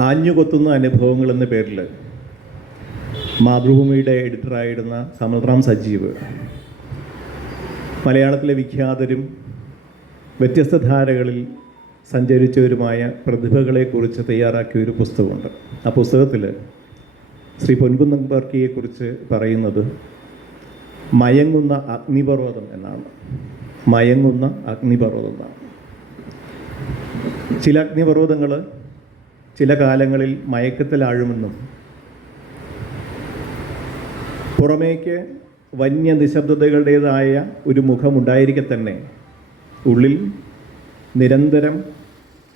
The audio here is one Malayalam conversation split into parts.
ആഞ്ഞുകൊത്തുന്ന അനുഭവങ്ങൾ എന്ന പേരിൽ മാതൃഭൂമിയുടെ എഡിറ്ററായിരുന്ന സമുദ്രം സജീവ് മലയാളത്തിലെ വിഖ്യാതരും വ്യത്യസ്ത ധാരകളിൽ സഞ്ചരിച്ചവരുമായ പ്രതിഭകളെക്കുറിച്ച് തയ്യാറാക്കിയ ഒരു പുസ്തകമുണ്ട്. ആ പുസ്തകത്തിൽ ശ്രീ പൊൻകുന്നം വർക്കിയെക്കുറിച്ച് പറയുന്നത് മയങ്ങുന്ന അഗ്നിപർവ്വതം എന്നാണ്. മയങ്ങുന്ന അഗ്നിപർവ്വതം എന്നാണ്. ചില അഗ്നിപർവ്വതങ്ങൾ ചില കാലങ്ങളിൽ മയക്കത്തിലാഴുമെന്നും പുറമേക്ക് വന്യ നിശബ്ദതകളുടേതായ ഒരു മുഖമുണ്ടായിരിക്കെ തന്നെ ഉള്ളിൽ നിരന്തരം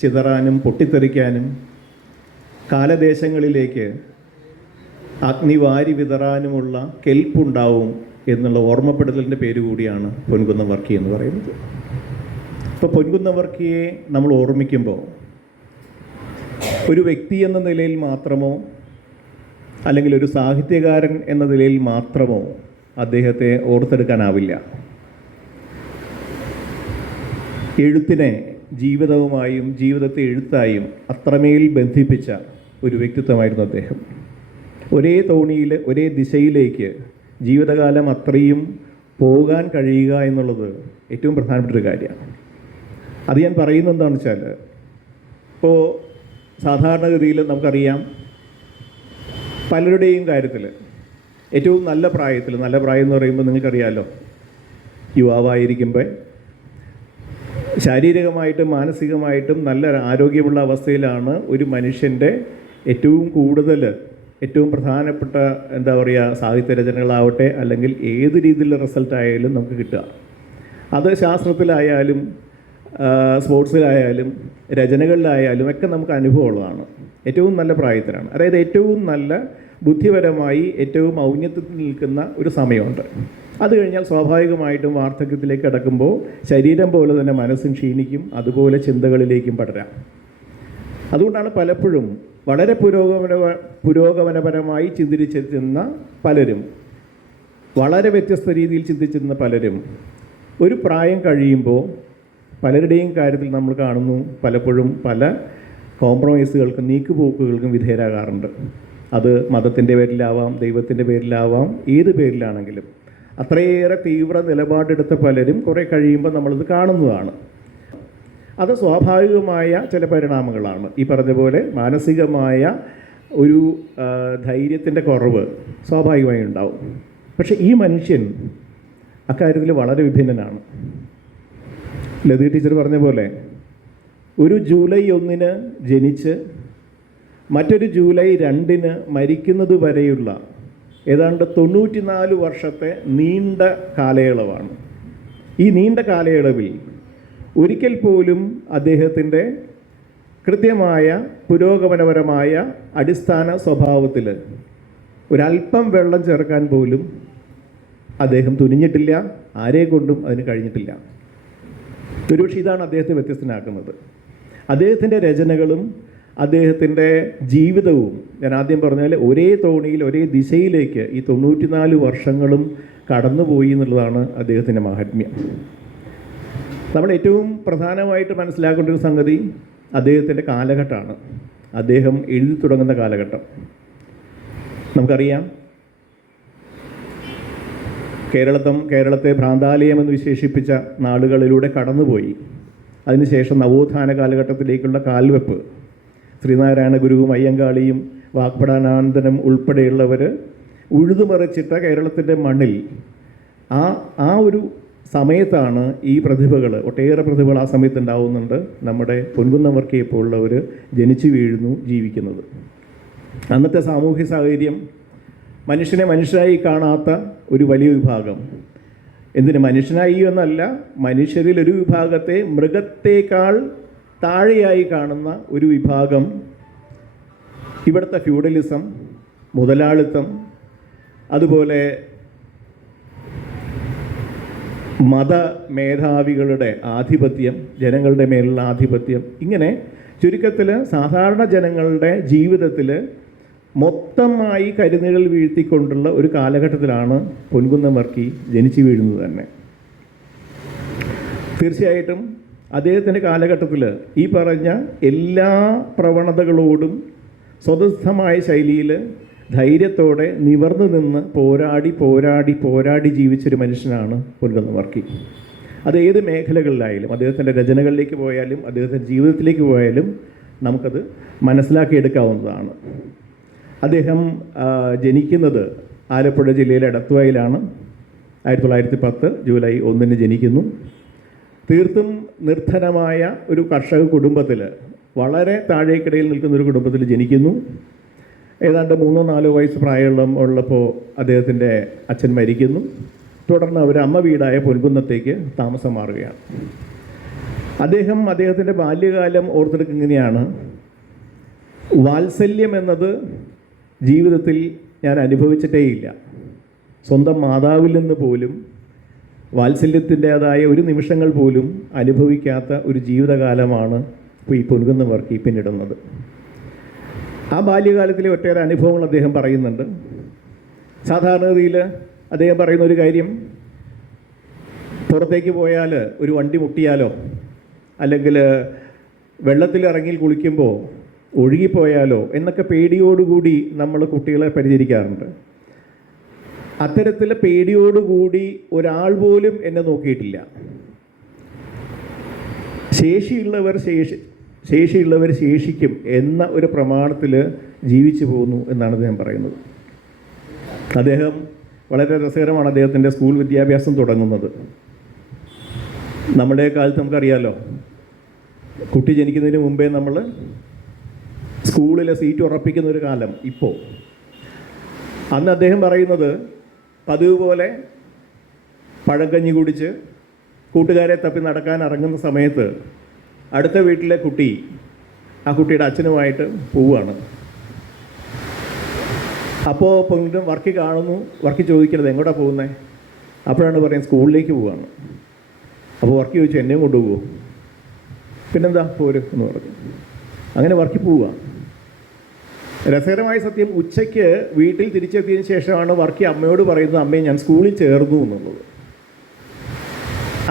ചിതറാനും പൊട്ടിത്തെറിക്കാനും കാലദേശങ്ങളിലേക്ക് അഗ്നി വാരി വിതറാനുമുള്ള കെൽപ്പുണ്ടാവും എന്നുള്ള ഓർമ്മപ്പെടുത്തലിൻ്റെ പേര് കൂടിയാണ് പൊൻകുന്നം വർക്കി എന്ന് പറയുന്നത്. ഇപ്പോൾ പൊൻകുന്നം വർക്കിയെ നമ്മൾ ഓർമ്മിക്കുമ്പോൾ ഒരു വ്യക്തി എന്ന നിലയിൽ മാത്രമോ അല്ലെങ്കിൽ ഒരു സാഹിത്യകാരൻ എന്ന നിലയിൽ മാത്രമോ അദ്ദേഹത്തെ ഓർത്തെടുക്കാനാവില്ല. എഴുത്തിനെ ജീവിതവുമായും ജീവിതത്തെ എഴുത്തായും അത്രമേൽ ബന്ധിപ്പിച്ച ഒരു വ്യക്തിത്വമായിരുന്നു അദ്ദേഹം. ഒരേ തോണിയിൽ ഒരേ ദിശയിലേക്ക് ജീവിതകാലം അത്രയും പോകാൻ കഴിയുക എന്നുള്ളത് ഏറ്റവും പ്രധാനപ്പെട്ട ഒരു കാര്യമാണ്. അത് ഞാൻ പറയുന്നത് എന്താണെന്ന് വെച്ചാൽ, ഇപ്പോൾ സാധാരണഗതിയിൽ നമുക്കറിയാം പലരുടെയും കാര്യത്തിൽ ഏറ്റവും നല്ല പ്രായത്തിൽ, നല്ല പ്രായം എന്ന് പറയുമ്പോൾ നിങ്ങൾക്കറിയാമല്ലോ, യുവാവായിരിക്കുമ്പോൾ ശാരീരികമായിട്ടും മാനസികമായിട്ടും നല്ല ആരോഗ്യമുള്ള അവസ്ഥയിലാണ് ഒരു മനുഷ്യൻ്റെ ഏറ്റവും പ്രധാനപ്പെട്ട എന്താ പറയുക സാഹിത്യരചനകളാവട്ടെ അല്ലെങ്കിൽ ഏത് രീതിയിലുള്ള റിസൾട്ടായാലും നമുക്ക് കിട്ടുക. അത് ശാസ്ത്രത്തിലായാലും സ്പോർട്സിലായാലും രചനകളിലായാലും ഒക്കെ നമുക്ക് അനുഭവമുള്ളതാണ്. ഏറ്റവും നല്ല പ്രായത്തിലാണ്, അതായത് ഏറ്റവും നല്ല ബുദ്ധിപരമായി ഏറ്റവും ഔന്നത്യത്തിൽ നിൽക്കുന്ന ഒരു സമയമുണ്ട്. അത് കഴിഞ്ഞാൽ സ്വാഭാവികമായിട്ടും വാർദ്ധക്യത്തിലേക്ക് കടക്കുമ്പോൾ ശരീരം പോലെ തന്നെ മനസ്സും ക്ഷീണിക്കും, അതുപോലെ ചിന്തകളിലേക്കും പടരാം. അതുകൊണ്ടാണ് പലപ്പോഴും വളരെ പുരോഗമനപരമായി ചിന്തിച്ചിരുന്ന പലരും, വളരെ വ്യത്യസ്ത രീതിയിൽ ചിന്തിച്ചിരുന്ന പലരും ഒരു പ്രായം കഴിയുമ്പോൾ പലരുടെയും കാര്യത്തിൽ നമ്മൾ കാണുന്നു പലപ്പോഴും പല കോംപ്രമൈസുകൾക്കും നീക്കുപോക്കുകൾക്കും വിധേയരാകാറുണ്ട്. അത് മതത്തിൻ്റെ പേരിലാവാം, ദൈവത്തിൻ്റെ പേരിലാവാം, ഏത് പേരിലാണെങ്കിലും അത്രയേറെ തീവ്ര നിലപാടെടുത്ത പലരും കുറേ കഴിയുമ്പോൾ നമ്മളത് കാണുന്നതാണ്. അത് സ്വാഭാവികമായ ചില പരിണാമങ്ങളാണ്. ഈ പറഞ്ഞ പോലെ മാനസികമായ ഒരു ധൈര്യത്തിൻ്റെ കുറവ് സ്വാഭാവികമായി ഉണ്ടാവും. പക്ഷേ ഈ മനുഷ്യൻ അക്കാര്യത്തിൽ വളരെ വിഭിന്നനാണ്. ലതി ടീച്ചർ പറഞ്ഞ പോലെ ഒരു ജൂലൈ 1 ജനിച്ച് മറ്റൊരു ജൂലൈ 2 മരിക്കുന്നത് വരെയുള്ള ഏതാണ്ട് 94 വർഷത്തെ നീണ്ട കാലയളവാണ്. ഈ നീണ്ട കാലയളവിൽ ഒരിക്കൽ പോലും അദ്ദേഹത്തിൻ്റെ കൃത്യമായ പുരോഗമനപരമായ അടിസ്ഥാന സ്വഭാവത്തിൽ ഒരല്പം വെള്ളം ചേർക്കാൻ പോലും അദ്ദേഹം തുനിഞ്ഞിട്ടില്ല, ആരെ കൊണ്ടും അതിന് കഴിഞ്ഞിട്ടില്ല. ഒരുപക്ഷെ ഇതാണ് അദ്ദേഹത്തെ വ്യത്യസ്തനാക്കുന്നത്. അദ്ദേഹത്തിൻ്റെ രചനകളും അദ്ദേഹത്തിൻ്റെ ജീവിതവും, ഞാൻ ആദ്യം പറഞ്ഞാൽ ഒരേ തോണിയിൽ ഒരേ ദിശയിലേക്ക് ഈ 94 വർഷങ്ങളും കടന്നുപോയി എന്നുള്ളതാണ് അദ്ദേഹത്തിൻ്റെ മാഹാത്മ്യം. നമ്മൾ ഏറ്റവും പ്രധാനമായിട്ട് മനസ്സിലാക്കേണ്ട ഒരു സംഗതി അദ്ദേഹത്തിൻ്റെ കാലഘട്ടമാണ്. അദ്ദേഹം എഴുതി തുടങ്ങുന്ന കാലഘട്ടം നമുക്കറിയാം. കേരളത്തെ ഭ്രാന്താലയം എന്ന് വിശേഷിപ്പിച്ച നാളുകളിലൂടെ കടന്നുപോയി. അതിനുശേഷം നവോത്ഥാന കാലഘട്ടത്തിലേക്കുള്ള കാൽവെപ്പ് ശ്രീനാരായണ ഗുരുവും അയ്യങ്കാളിയും വാഗ്ഭടാനന്ദനും ഉൾപ്പെടെയുള്ളവർ ഉഴുതുമറിച്ചിട്ട കേരളത്തിൻ്റെ മണ്ണിൽ ആ ഒരു സമയത്താണ് ഈ പ്രതിഭകൾ, ഒട്ടേറെ പ്രതിഭകൾ ആ സമയത്ത് ഉണ്ടാവുന്നുണ്ട്. നമ്മുടെ പൊൻകുന്നം വർക്കിയെപ്പോലുള്ളവർ ജനിച്ചു വീഴുന്നു, ജീവിക്കുന്നത്. അന്നത്തെ സാമൂഹ്യ സാഹചര്യം മനുഷ്യനെ മനുഷ്യരായി കാണാത്ത ഒരു വലിയ വിഭാഗം, എന്തിന് മനുഷ്യനായി എന്നല്ല, മനുഷ്യരിൽ ഒരു വിഭാഗത്തെ മൃഗത്തേക്കാൾ താഴെയായി കാണുന്ന ഒരു വിഭാഗം ഇവിടുത്തെ ഫ്യൂഡലിസം, മുതലാളിത്തം, അതുപോലെ മതമേധാവികളുടെ ആധിപത്യം, ജനങ്ങളുടെ മേലുള്ള ആധിപത്യം, ഇങ്ങനെ ചുരുക്കത്തിൽ സാധാരണ ജനങ്ങളുടെ ജീവിതത്തിൽ മൊത്തമായി കരിനിഴൽ വീഴ്ത്തിക്കൊണ്ടുള്ള ഒരു കാലഘട്ടത്തിലാണ് പൊൻകുന്നം വർക്കി ജനിച്ചു വീഴുന്നത് തന്നെ. തീർച്ചയായിട്ടും അദ്ദേഹത്തിൻ്റെ കാലഘട്ടത്തിൽ ഈ പറഞ്ഞ എല്ലാ പ്രവണതകളോടും സ്വതസിദ്ധമായ ശൈലിയിൽ ധൈര്യത്തോടെ നിവർന്നു നിന്ന് പോരാടി ജീവിച്ചൊരു മനുഷ്യനാണ് പൊൻകുന്നം വർക്കി. അത് ഏത് മേഖലകളിലായാലും, അദ്ദേഹത്തിൻ്റെ രചനകളിലേക്ക് പോയാലും അദ്ദേഹത്തിൻ്റെ ജീവിതത്തിലേക്ക് പോയാലും നമുക്കത് മനസ്സിലാക്കിയെടുക്കാവുന്നതാണ്. അദ്ദേഹം ജനിക്കുന്നത് ആലപ്പുഴ ജില്ലയിലെ എടത്തുവായിലാണ്. 1910 ജൂലൈ 1 ജനിക്കുന്നു. തീർത്തും നിർധനമായ ഒരു കർഷക കുടുംബത്തിൽ, വളരെ താഴേക്കിടയിൽ നിൽക്കുന്ന ഒരു കുടുംബത്തിൽ ജനിക്കുന്നു. ഏതാണ്ട് 3-4 വയസ്സ് പ്രായമുള്ളപ്പോൾ അദ്ദേഹത്തിൻ്റെ അച്ഛൻ മരിക്കുന്നു. തുടർന്ന് അവർ അമ്മ വീടായ പൊൻകുന്നത്തേക്ക് താമസം മാറുകയാണ്. അദ്ദേഹത്തിൻ്റെ ബാല്യകാലം ഓർത്തെടുക്കുന്നതിനെയാണ്, വാത്സല്യം എന്നത് ജീവിതത്തിൽ ഞാൻ അനുഭവിച്ചിട്ടേയില്ല. സ്വന്തം മാതാവിൽ നിന്ന് പോലും വാത്സല്യത്തിൻ്റേതായ ഒരു നിമിഷങ്ങൾ പോലും അനുഭവിക്കാത്ത ഒരു ജീവിതകാലമാണ് ഇപ്പോൾ ഈ പൊൻകുന്നം വർക്കി പിന്നിടുന്നത്. ആ ബാല്യകാലത്തിലെ ഒട്ടേറെ അനുഭവങ്ങൾ അദ്ദേഹം പറയുന്നുണ്ട്. സാധാരണഗതിയിൽ അദ്ദേഹം പറയുന്ന ഒരു കാര്യം, പുറത്തേക്ക് പോയാൽ ഒരു വണ്ടി മുട്ടിയാലോ അല്ലെങ്കിൽ വെള്ളത്തിലിറങ്ങി കുളിക്കുമ്പോൾ ഒഴുകിപ്പോയാലോ എന്നൊക്കെ പേടിയോടുകൂടി നമ്മൾ കുട്ടികളെ പരിചരിക്കാറുണ്ട്. അത്തരത്തിൽ പേടിയോടുകൂടി ഒരാൾ പോലും എന്നെ നോക്കിയിട്ടില്ല. ശേഷിയുള്ളവർ ശേഷിക്കും എന്ന ഒരു പ്രമാണത്തിൽ ജീവിച്ചു പോകുന്നു എന്നാണ് അദ്ദേഹം പറയുന്നത്. അദ്ദേഹം വളരെ രസകരമാണ് അദ്ദേഹത്തിൻ്റെ സ്കൂൾ വിദ്യാഭ്യാസം തുടങ്ങുന്നത്. നമ്മുടെ കാലത്ത് നമുക്കറിയാമല്ലോ, കുട്ടി ജനിക്കുന്നതിന് മുമ്പേ നമ്മൾ സ്കൂളിലെ സീറ്റ് ഉറപ്പിക്കുന്ന ഒരു കാലം ഇപ്പോൾ. അന്ന് അദ്ദേഹം പറയുന്നത്, പതിവ് പോലെ പഴങ്കഞ്ഞി കുടിച്ച് കൂട്ടുകാരെ തപ്പി നടക്കാൻ ഇറങ്ങുന്ന സമയത്ത് അടുത്ത വീട്ടിലെ കുട്ടി ആ കുട്ടിയുടെ അച്ഛനുമായിട്ട് പോവുകയാണ്. അപ്പോൾ പൊൻകുന്നം വർക്കി കാണുന്നു. വർക്കി ചോദിക്കുന്നത് എങ്ങോട്ടാണ് പോകുന്നത്? അപ്പോഴാണ് പറയുന്നത് സ്കൂളിലേക്ക് പോവുകയാണ്. അപ്പോൾ വർക്കി ചോദിച്ചു, എന്നെയും കൊണ്ടുപോകുമോ? പിന്നെന്താ, പോരും എന്ന് പറഞ്ഞു. അങ്ങനെ വർക്കി പോവുക. രസകരമായ സത്യം, ഉച്ചയ്ക്ക് വീട്ടിൽ തിരിച്ചെത്തിയതിന് ശേഷമാണ് വർക്കി അമ്മയോട് പറയുന്നത്, അമ്മയെ ഞാൻ സ്കൂളിൽ ചേർന്നു എന്നുള്ളത്.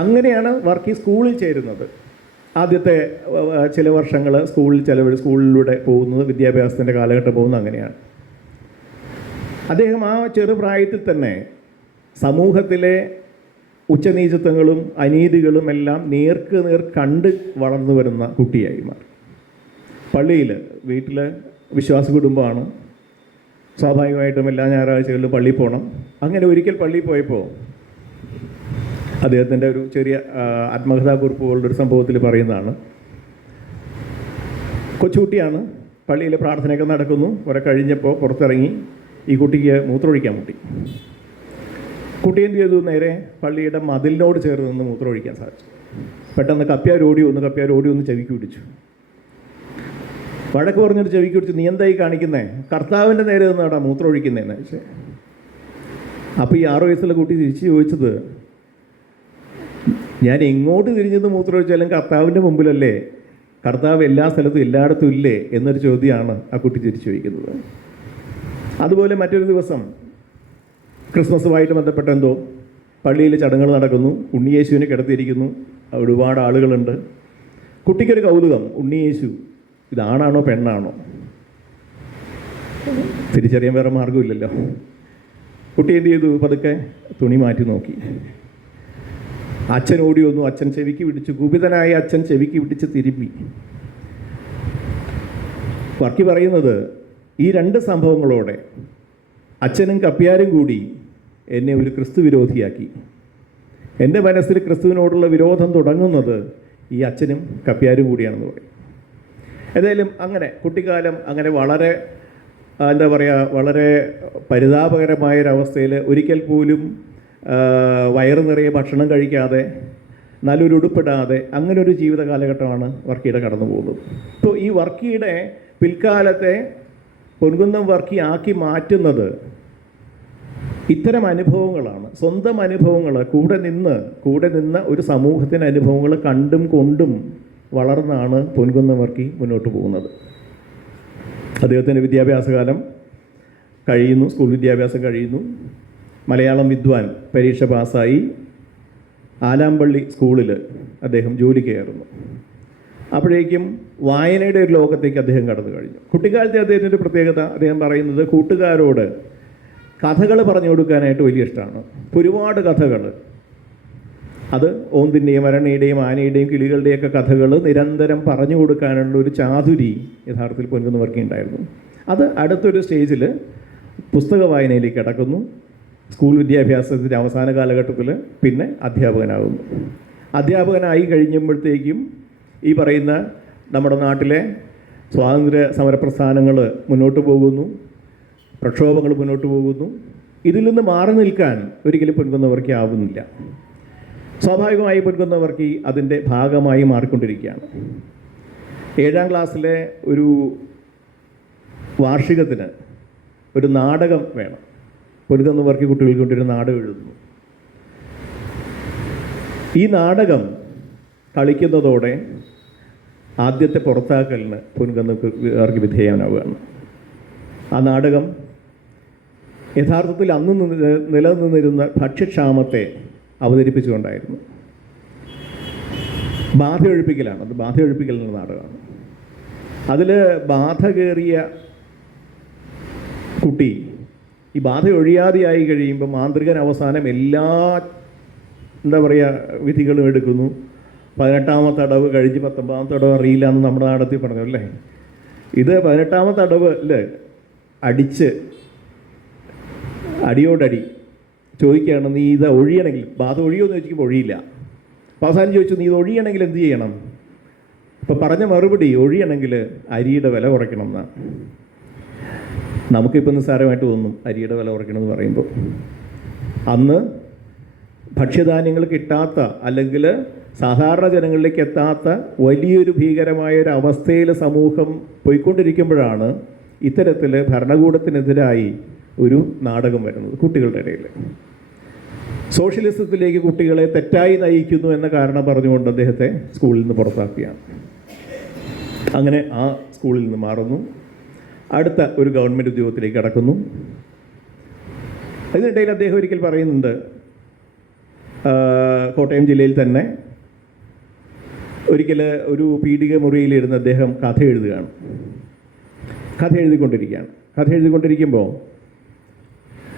അങ്ങനെയാണ് വർക്കി സ്കൂളിൽ ചേരുന്നത്. ആദ്യത്തെ ചില വർഷങ്ങൾ സ്കൂളിലൂടെ പോകുന്നത്, വിദ്യാഭ്യാസത്തിൻ്റെ കാലഘട്ടം പോകുന്നത് അങ്ങനെയാണ്. അദ്ദേഹം ആ ചെറുപ്രായത്തിൽ തന്നെ സമൂഹത്തിലെ ഉച്ചനീചത്വങ്ങളും അനീതികളും എല്ലാം നേർക്ക് നേർ കണ്ട് വളർന്നു വരുന്ന കുട്ടിയായി മാറി. പള്ളിയിൽ, വീട്ടിൽ വിശ്വാസ കുടുംബമാണ്. സ്വാഭാവികമായിട്ടും എല്ലാ ഞായറാഴ്ചകളിലും പള്ളിയിൽ പോകണം. അങ്ങനെ ഒരിക്കൽ പള്ളിയിൽ പോയപ്പോൾ അദ്ദേഹത്തിൻ്റെ ഒരു ചെറിയ ആത്മകഥാകുറിപ്പ് പോലുള്ള ഒരു സംഭവത്തിൽ പറയുന്നതാണ്. കൊച്ചുകുട്ടിയാണ്, പള്ളിയിൽ പ്രാർത്ഥനയൊക്കെ നടക്കുന്നു. കുറെ കഴിഞ്ഞപ്പോൾ പുറത്തിറങ്ങി ഈ കുട്ടിക്ക് മൂത്രമൊഴിക്കാൻ മുട്ടി. കുട്ടി എന്ത് ചെയ്തു? നേരെ പള്ളിയുടെ മതിലിനോട് ചേർന്ന് നിന്ന് മൂത്രമൊഴിക്കാൻ സാധിച്ചു. പെട്ടെന്ന് കപ്പ്യാർ ഓടി ഒന്ന് ചെവിക്ക് പിടിച്ചു. വഴക്ക് പറഞ്ഞൊരു ചെവിക്ക് പിടിച്ചു, നീ എന്തായി കാണിക്കുന്നേ? കർത്താവിൻ്റെ നേരെ നിന്നാടാ മൂത്രമൊഴിക്കുന്നതെന്ന് വെച്ചേ. അപ്പോൾ ഈ 6 വയസ്സുള്ള കുട്ടി തിരിച്ച് ചോദിച്ചത്, ഞാൻ എങ്ങോട്ട് തിരിഞ്ഞത് മൂത്രമൊഴിച്ചാലും കർത്താവിൻ്റെ മുമ്പിലല്ലേ? കർത്താവ് എല്ലാ സ്ഥലത്തും എല്ലായിടത്തും ഇല്ലേ എന്നൊരു ചോദ്യമാണ് ആ കുട്ടി തിരിച്ചു ചോദിക്കുന്നത്. അതുപോലെ മറ്റൊരു ദിവസം ക്രിസ്മസുമായിട്ട് ബന്ധപ്പെട്ട എന്തോ പള്ളിയിൽ ചടങ്ങുകൾ നടക്കുന്നു. ഉണ്ണിയേശുവിനെ കിടത്തിയിരിക്കുന്നു. ഒരുപാട് ആളുകളുണ്ട്. കുട്ടിക്കൊരു കൗതുകം, ഉണ്ണിയേശു ഇതാണാണോ പെണ്ണാണോ? തിരിച്ചറിയാൻ വേറെ മാർഗ്ഗമില്ലല്ലോ. കുട്ടി എന്ത് ചെയ്തു? പതുക്കെ തുണി മാറ്റി നോക്കി. അച്ഛൻ ഓടി വന്നു. അച്ഛൻ ചെവിക്ക് പിടിച്ചു. കുപിതനായ അച്ഛൻ ചെവിക്ക് പിടിച്ച് തിരുമ്പി. വർക്കി പറയുന്നത്, ഈ 2 സംഭവങ്ങളോടെ അച്ഛനും കപ്പ്യാരും കൂടി എന്നെ ഒരു ക്രിസ്തു വിരോധിയാക്കി. എൻ്റെ മനസ്സിൽ ക്രിസ്തുവിനോടുള്ള വിരോധം തുടങ്ങുന്നത് ഈ അച്ഛനും കപ്പ്യാരും കൂടിയാണെന്ന് പറയും. ഏതായാലും അങ്ങനെ കുട്ടിക്കാലം അങ്ങനെ വളരെ വളരെ പരിതാപകരമായൊരവസ്ഥയിൽ, ഒരിക്കൽ പോലും വയറ് നിറയെ ഭക്ഷണം കഴിക്കാതെ, നല്ലൊരു ഉടുപ്പിടാതെ, അങ്ങനെ ഒരു ജീവിത കാലഘട്ടമാണ് വർക്കിയുടെ കടന്നു പോകുന്നത്. ഇപ്പോൾ ഈ വർക്കിയുടെ പിൽക്കാലത്തെ പൊൻകുന്നം വർക്കി ആക്കി മാറ്റുന്നത് ഇത്തരം അനുഭവങ്ങളാണ്. സ്വന്തം അനുഭവങ്ങൾ, കൂടെ നിന്ന് ഒരു സമൂഹത്തിൻ്റെ അനുഭവങ്ങൾ കണ്ടും കൊണ്ടും വളർന്നാണ് പൊൻകുന്നം വർക്കി മുന്നോട്ട് പോകുന്നത്. അദ്ദേഹത്തിൻ്റെ വിദ്യാഭ്യാസകാലം കഴിയുന്നു, സ്കൂൾ വിദ്യാഭ്യാസം കഴിയുന്നു. മലയാളം വിദ്വാൻ പരീക്ഷ പാസ്സായി ആലാമ്പള്ളി സ്കൂളിൽ അദ്ദേഹം ജോലി കയറുന്നു. അപ്പോഴേക്കും വായനയുടെ ഒരു ലോകത്തേക്ക് അദ്ദേഹം കടന്നു കഴിഞ്ഞു. കുട്ടിക്കാലത്തെ അദ്ദേഹത്തിൻ്റെ പ്രത്യേകത, അദ്ദേഹം പറയുന്നത് കൂട്ടുകാരോട് കഥകൾ പറഞ്ഞു കൊടുക്കാനായിട്ട് വലിയ ഇഷ്ടമാണ്. ഒരുപാട് കഥകൾ, അത് ഓന്തിൻ്റെയും അരണയുടെയും ആനയുടെയും കിളികളുടെയൊക്കെ കഥകൾ നിരന്തരം പറഞ്ഞു കൊടുക്കാനുള്ള ഒരു ചാതുരി യഥാർത്ഥത്തിൽ പൊൻകുന്നവർക്കി ഉണ്ടായിരുന്നു. അത് അടുത്തൊരു സ്റ്റേജിൽ പുസ്തക വായനയിലേക്ക് കടക്കുന്നു. സ്കൂൾ വിദ്യാഭ്യാസത്തിൻ്റെ അവസാന കാലഘട്ടത്തിൽ പിന്നെ അധ്യാപകനാകുന്നു. അധ്യാപകനായി കഴിയുമ്പോഴത്തേക്കും ഈ പറയുന്ന നമ്മുടെ നാട്ടിലെ സ്വാതന്ത്ര്യ സമരപ്രസ്ഥാനങ്ങൾ മുന്നോട്ട് പോകുന്നു, പ്രക്ഷോഭങ്ങൾ മുന്നോട്ട് പോകുന്നു. ഇതിൽ നിന്ന് മാറി നിൽക്കാൻ ഒരിക്കലും പൊൻകുന്നവർക്കി ആവുന്നില്ല. സ്വാഭാവികമായി പൊൻകുന്നവർക്കി അതിൻ്റെ ഭാഗമായി മാറിക്കൊണ്ടിരിക്കുകയാണ്. 7ാം ക്ലാസ്സിലെ ഒരു വാർഷികത്തിന് ഒരു നാടകം വേണം. പൊൻകുന്നവർക്കി കുട്ടികൾക്ക് കൊണ്ടൊരു നാടകം എഴുതുന്നു. ഈ നാടകം കളിക്കുന്നതോടെ ആദ്യത്തെ പുറത്താക്കലിന് പൊൻകുന്നവർക്കി വിധേയനാവുകയാണ്. ആ നാടകം യഥാർത്ഥത്തിൽ അന്ന് നിലനിന്നിരുന്ന ഭക്ഷ്യക്ഷാമത്തെ അവതരിപ്പിച്ചുകൊണ്ടായിരുന്നു. ബാധ ഒഴിപ്പിക്കലാണ്, അത് ബാധ ഒഴിപ്പിക്കൽ എന്ന നാടകമാണ്. അതിൽ ബാധ കയറിയ കുട്ടി ഈ ബാധ ഒഴിയാതെയായി കഴിയുമ്പോൾ മാന്ത്രികൻ അവസാനം എല്ലാ വിധികളും എടുക്കുന്നു. 18ാമത്തെ അടവ് കഴിഞ്ഞ് 19ാമത്തെ അടവ് അറിയില്ല എന്ന് നമ്മുടെ നാടത്തിൽ പറഞ്ഞു അല്ലേ. ഇത് 18ാമത്തെ അടവ് അല്ലേ, അടിച്ച് അടിയോടടി ചോദിക്കുകയാണ്, നീ ഇത് ഒഴിയണമെങ്കിൽ, ബാധ ഒഴിയുമെന്ന് ചോദിക്കുമ്പോൾ ഒഴിയില്ല. അപ്പോൾ അവസാനം ചോദിച്ചു, നീ ഇത് ഒഴിയണമെങ്കിൽ എന്ത് ചെയ്യണം? അപ്പോൾ പറഞ്ഞ മറുപടി, ഒഴിയണമെങ്കിൽ അരിയുടെ വില കുറയ്ക്കണം എന്നാണ്. നമുക്കിപ്പോൾ നിസ്സാരമായിട്ട് തോന്നും അരിയുടെ വില കുറയ്ക്കണമെന്ന് പറയുമ്പോൾ. അന്ന് ഭക്ഷ്യധാന്യങ്ങൾ കിട്ടാത്ത, അല്ലെങ്കിൽ സാധാരണ ജനങ്ങളിലേക്ക് എത്താത്ത വലിയൊരു ഭീകരമായ ഒരു അവസ്ഥയിൽ സമൂഹം പോയിക്കൊണ്ടിരിക്കുമ്പോഴാണ് ഇത്തരത്തിൽ ഭരണകൂടത്തിനെതിരായി ഒരു നാടകം വരുന്നത് കുട്ടികളുടെ ഇടയിൽ. സോഷ്യലിസത്തിലേക്ക് കുട്ടികളെ തെറ്റായി നയിക്കുന്നു എന്ന കാരണം പറഞ്ഞുകൊണ്ട് അദ്ദേഹത്തെ സ്കൂളിൽ നിന്ന് പുറത്താക്കുകയാണ്. അങ്ങനെ ആ സ്കൂളിൽ നിന്ന് മാറുന്നു, അടുത്ത ഒരു ഗവൺമെൻറ് ഉദ്യോഗത്തിലേക്ക് കടക്കുന്നു. അതിനിടയിൽ അദ്ദേഹം ഒരിക്കൽ പറയുന്നുണ്ട്, കോട്ടയം ജില്ലയിൽ തന്നെ ഒരിക്കൽ ഒരു പീഡിക മുറിയിലിരുന്ന് അദ്ദേഹം കഥ എഴുതുകയാണ്. കഥ എഴുതിക്കൊണ്ടിരിക്കുമ്പോൾ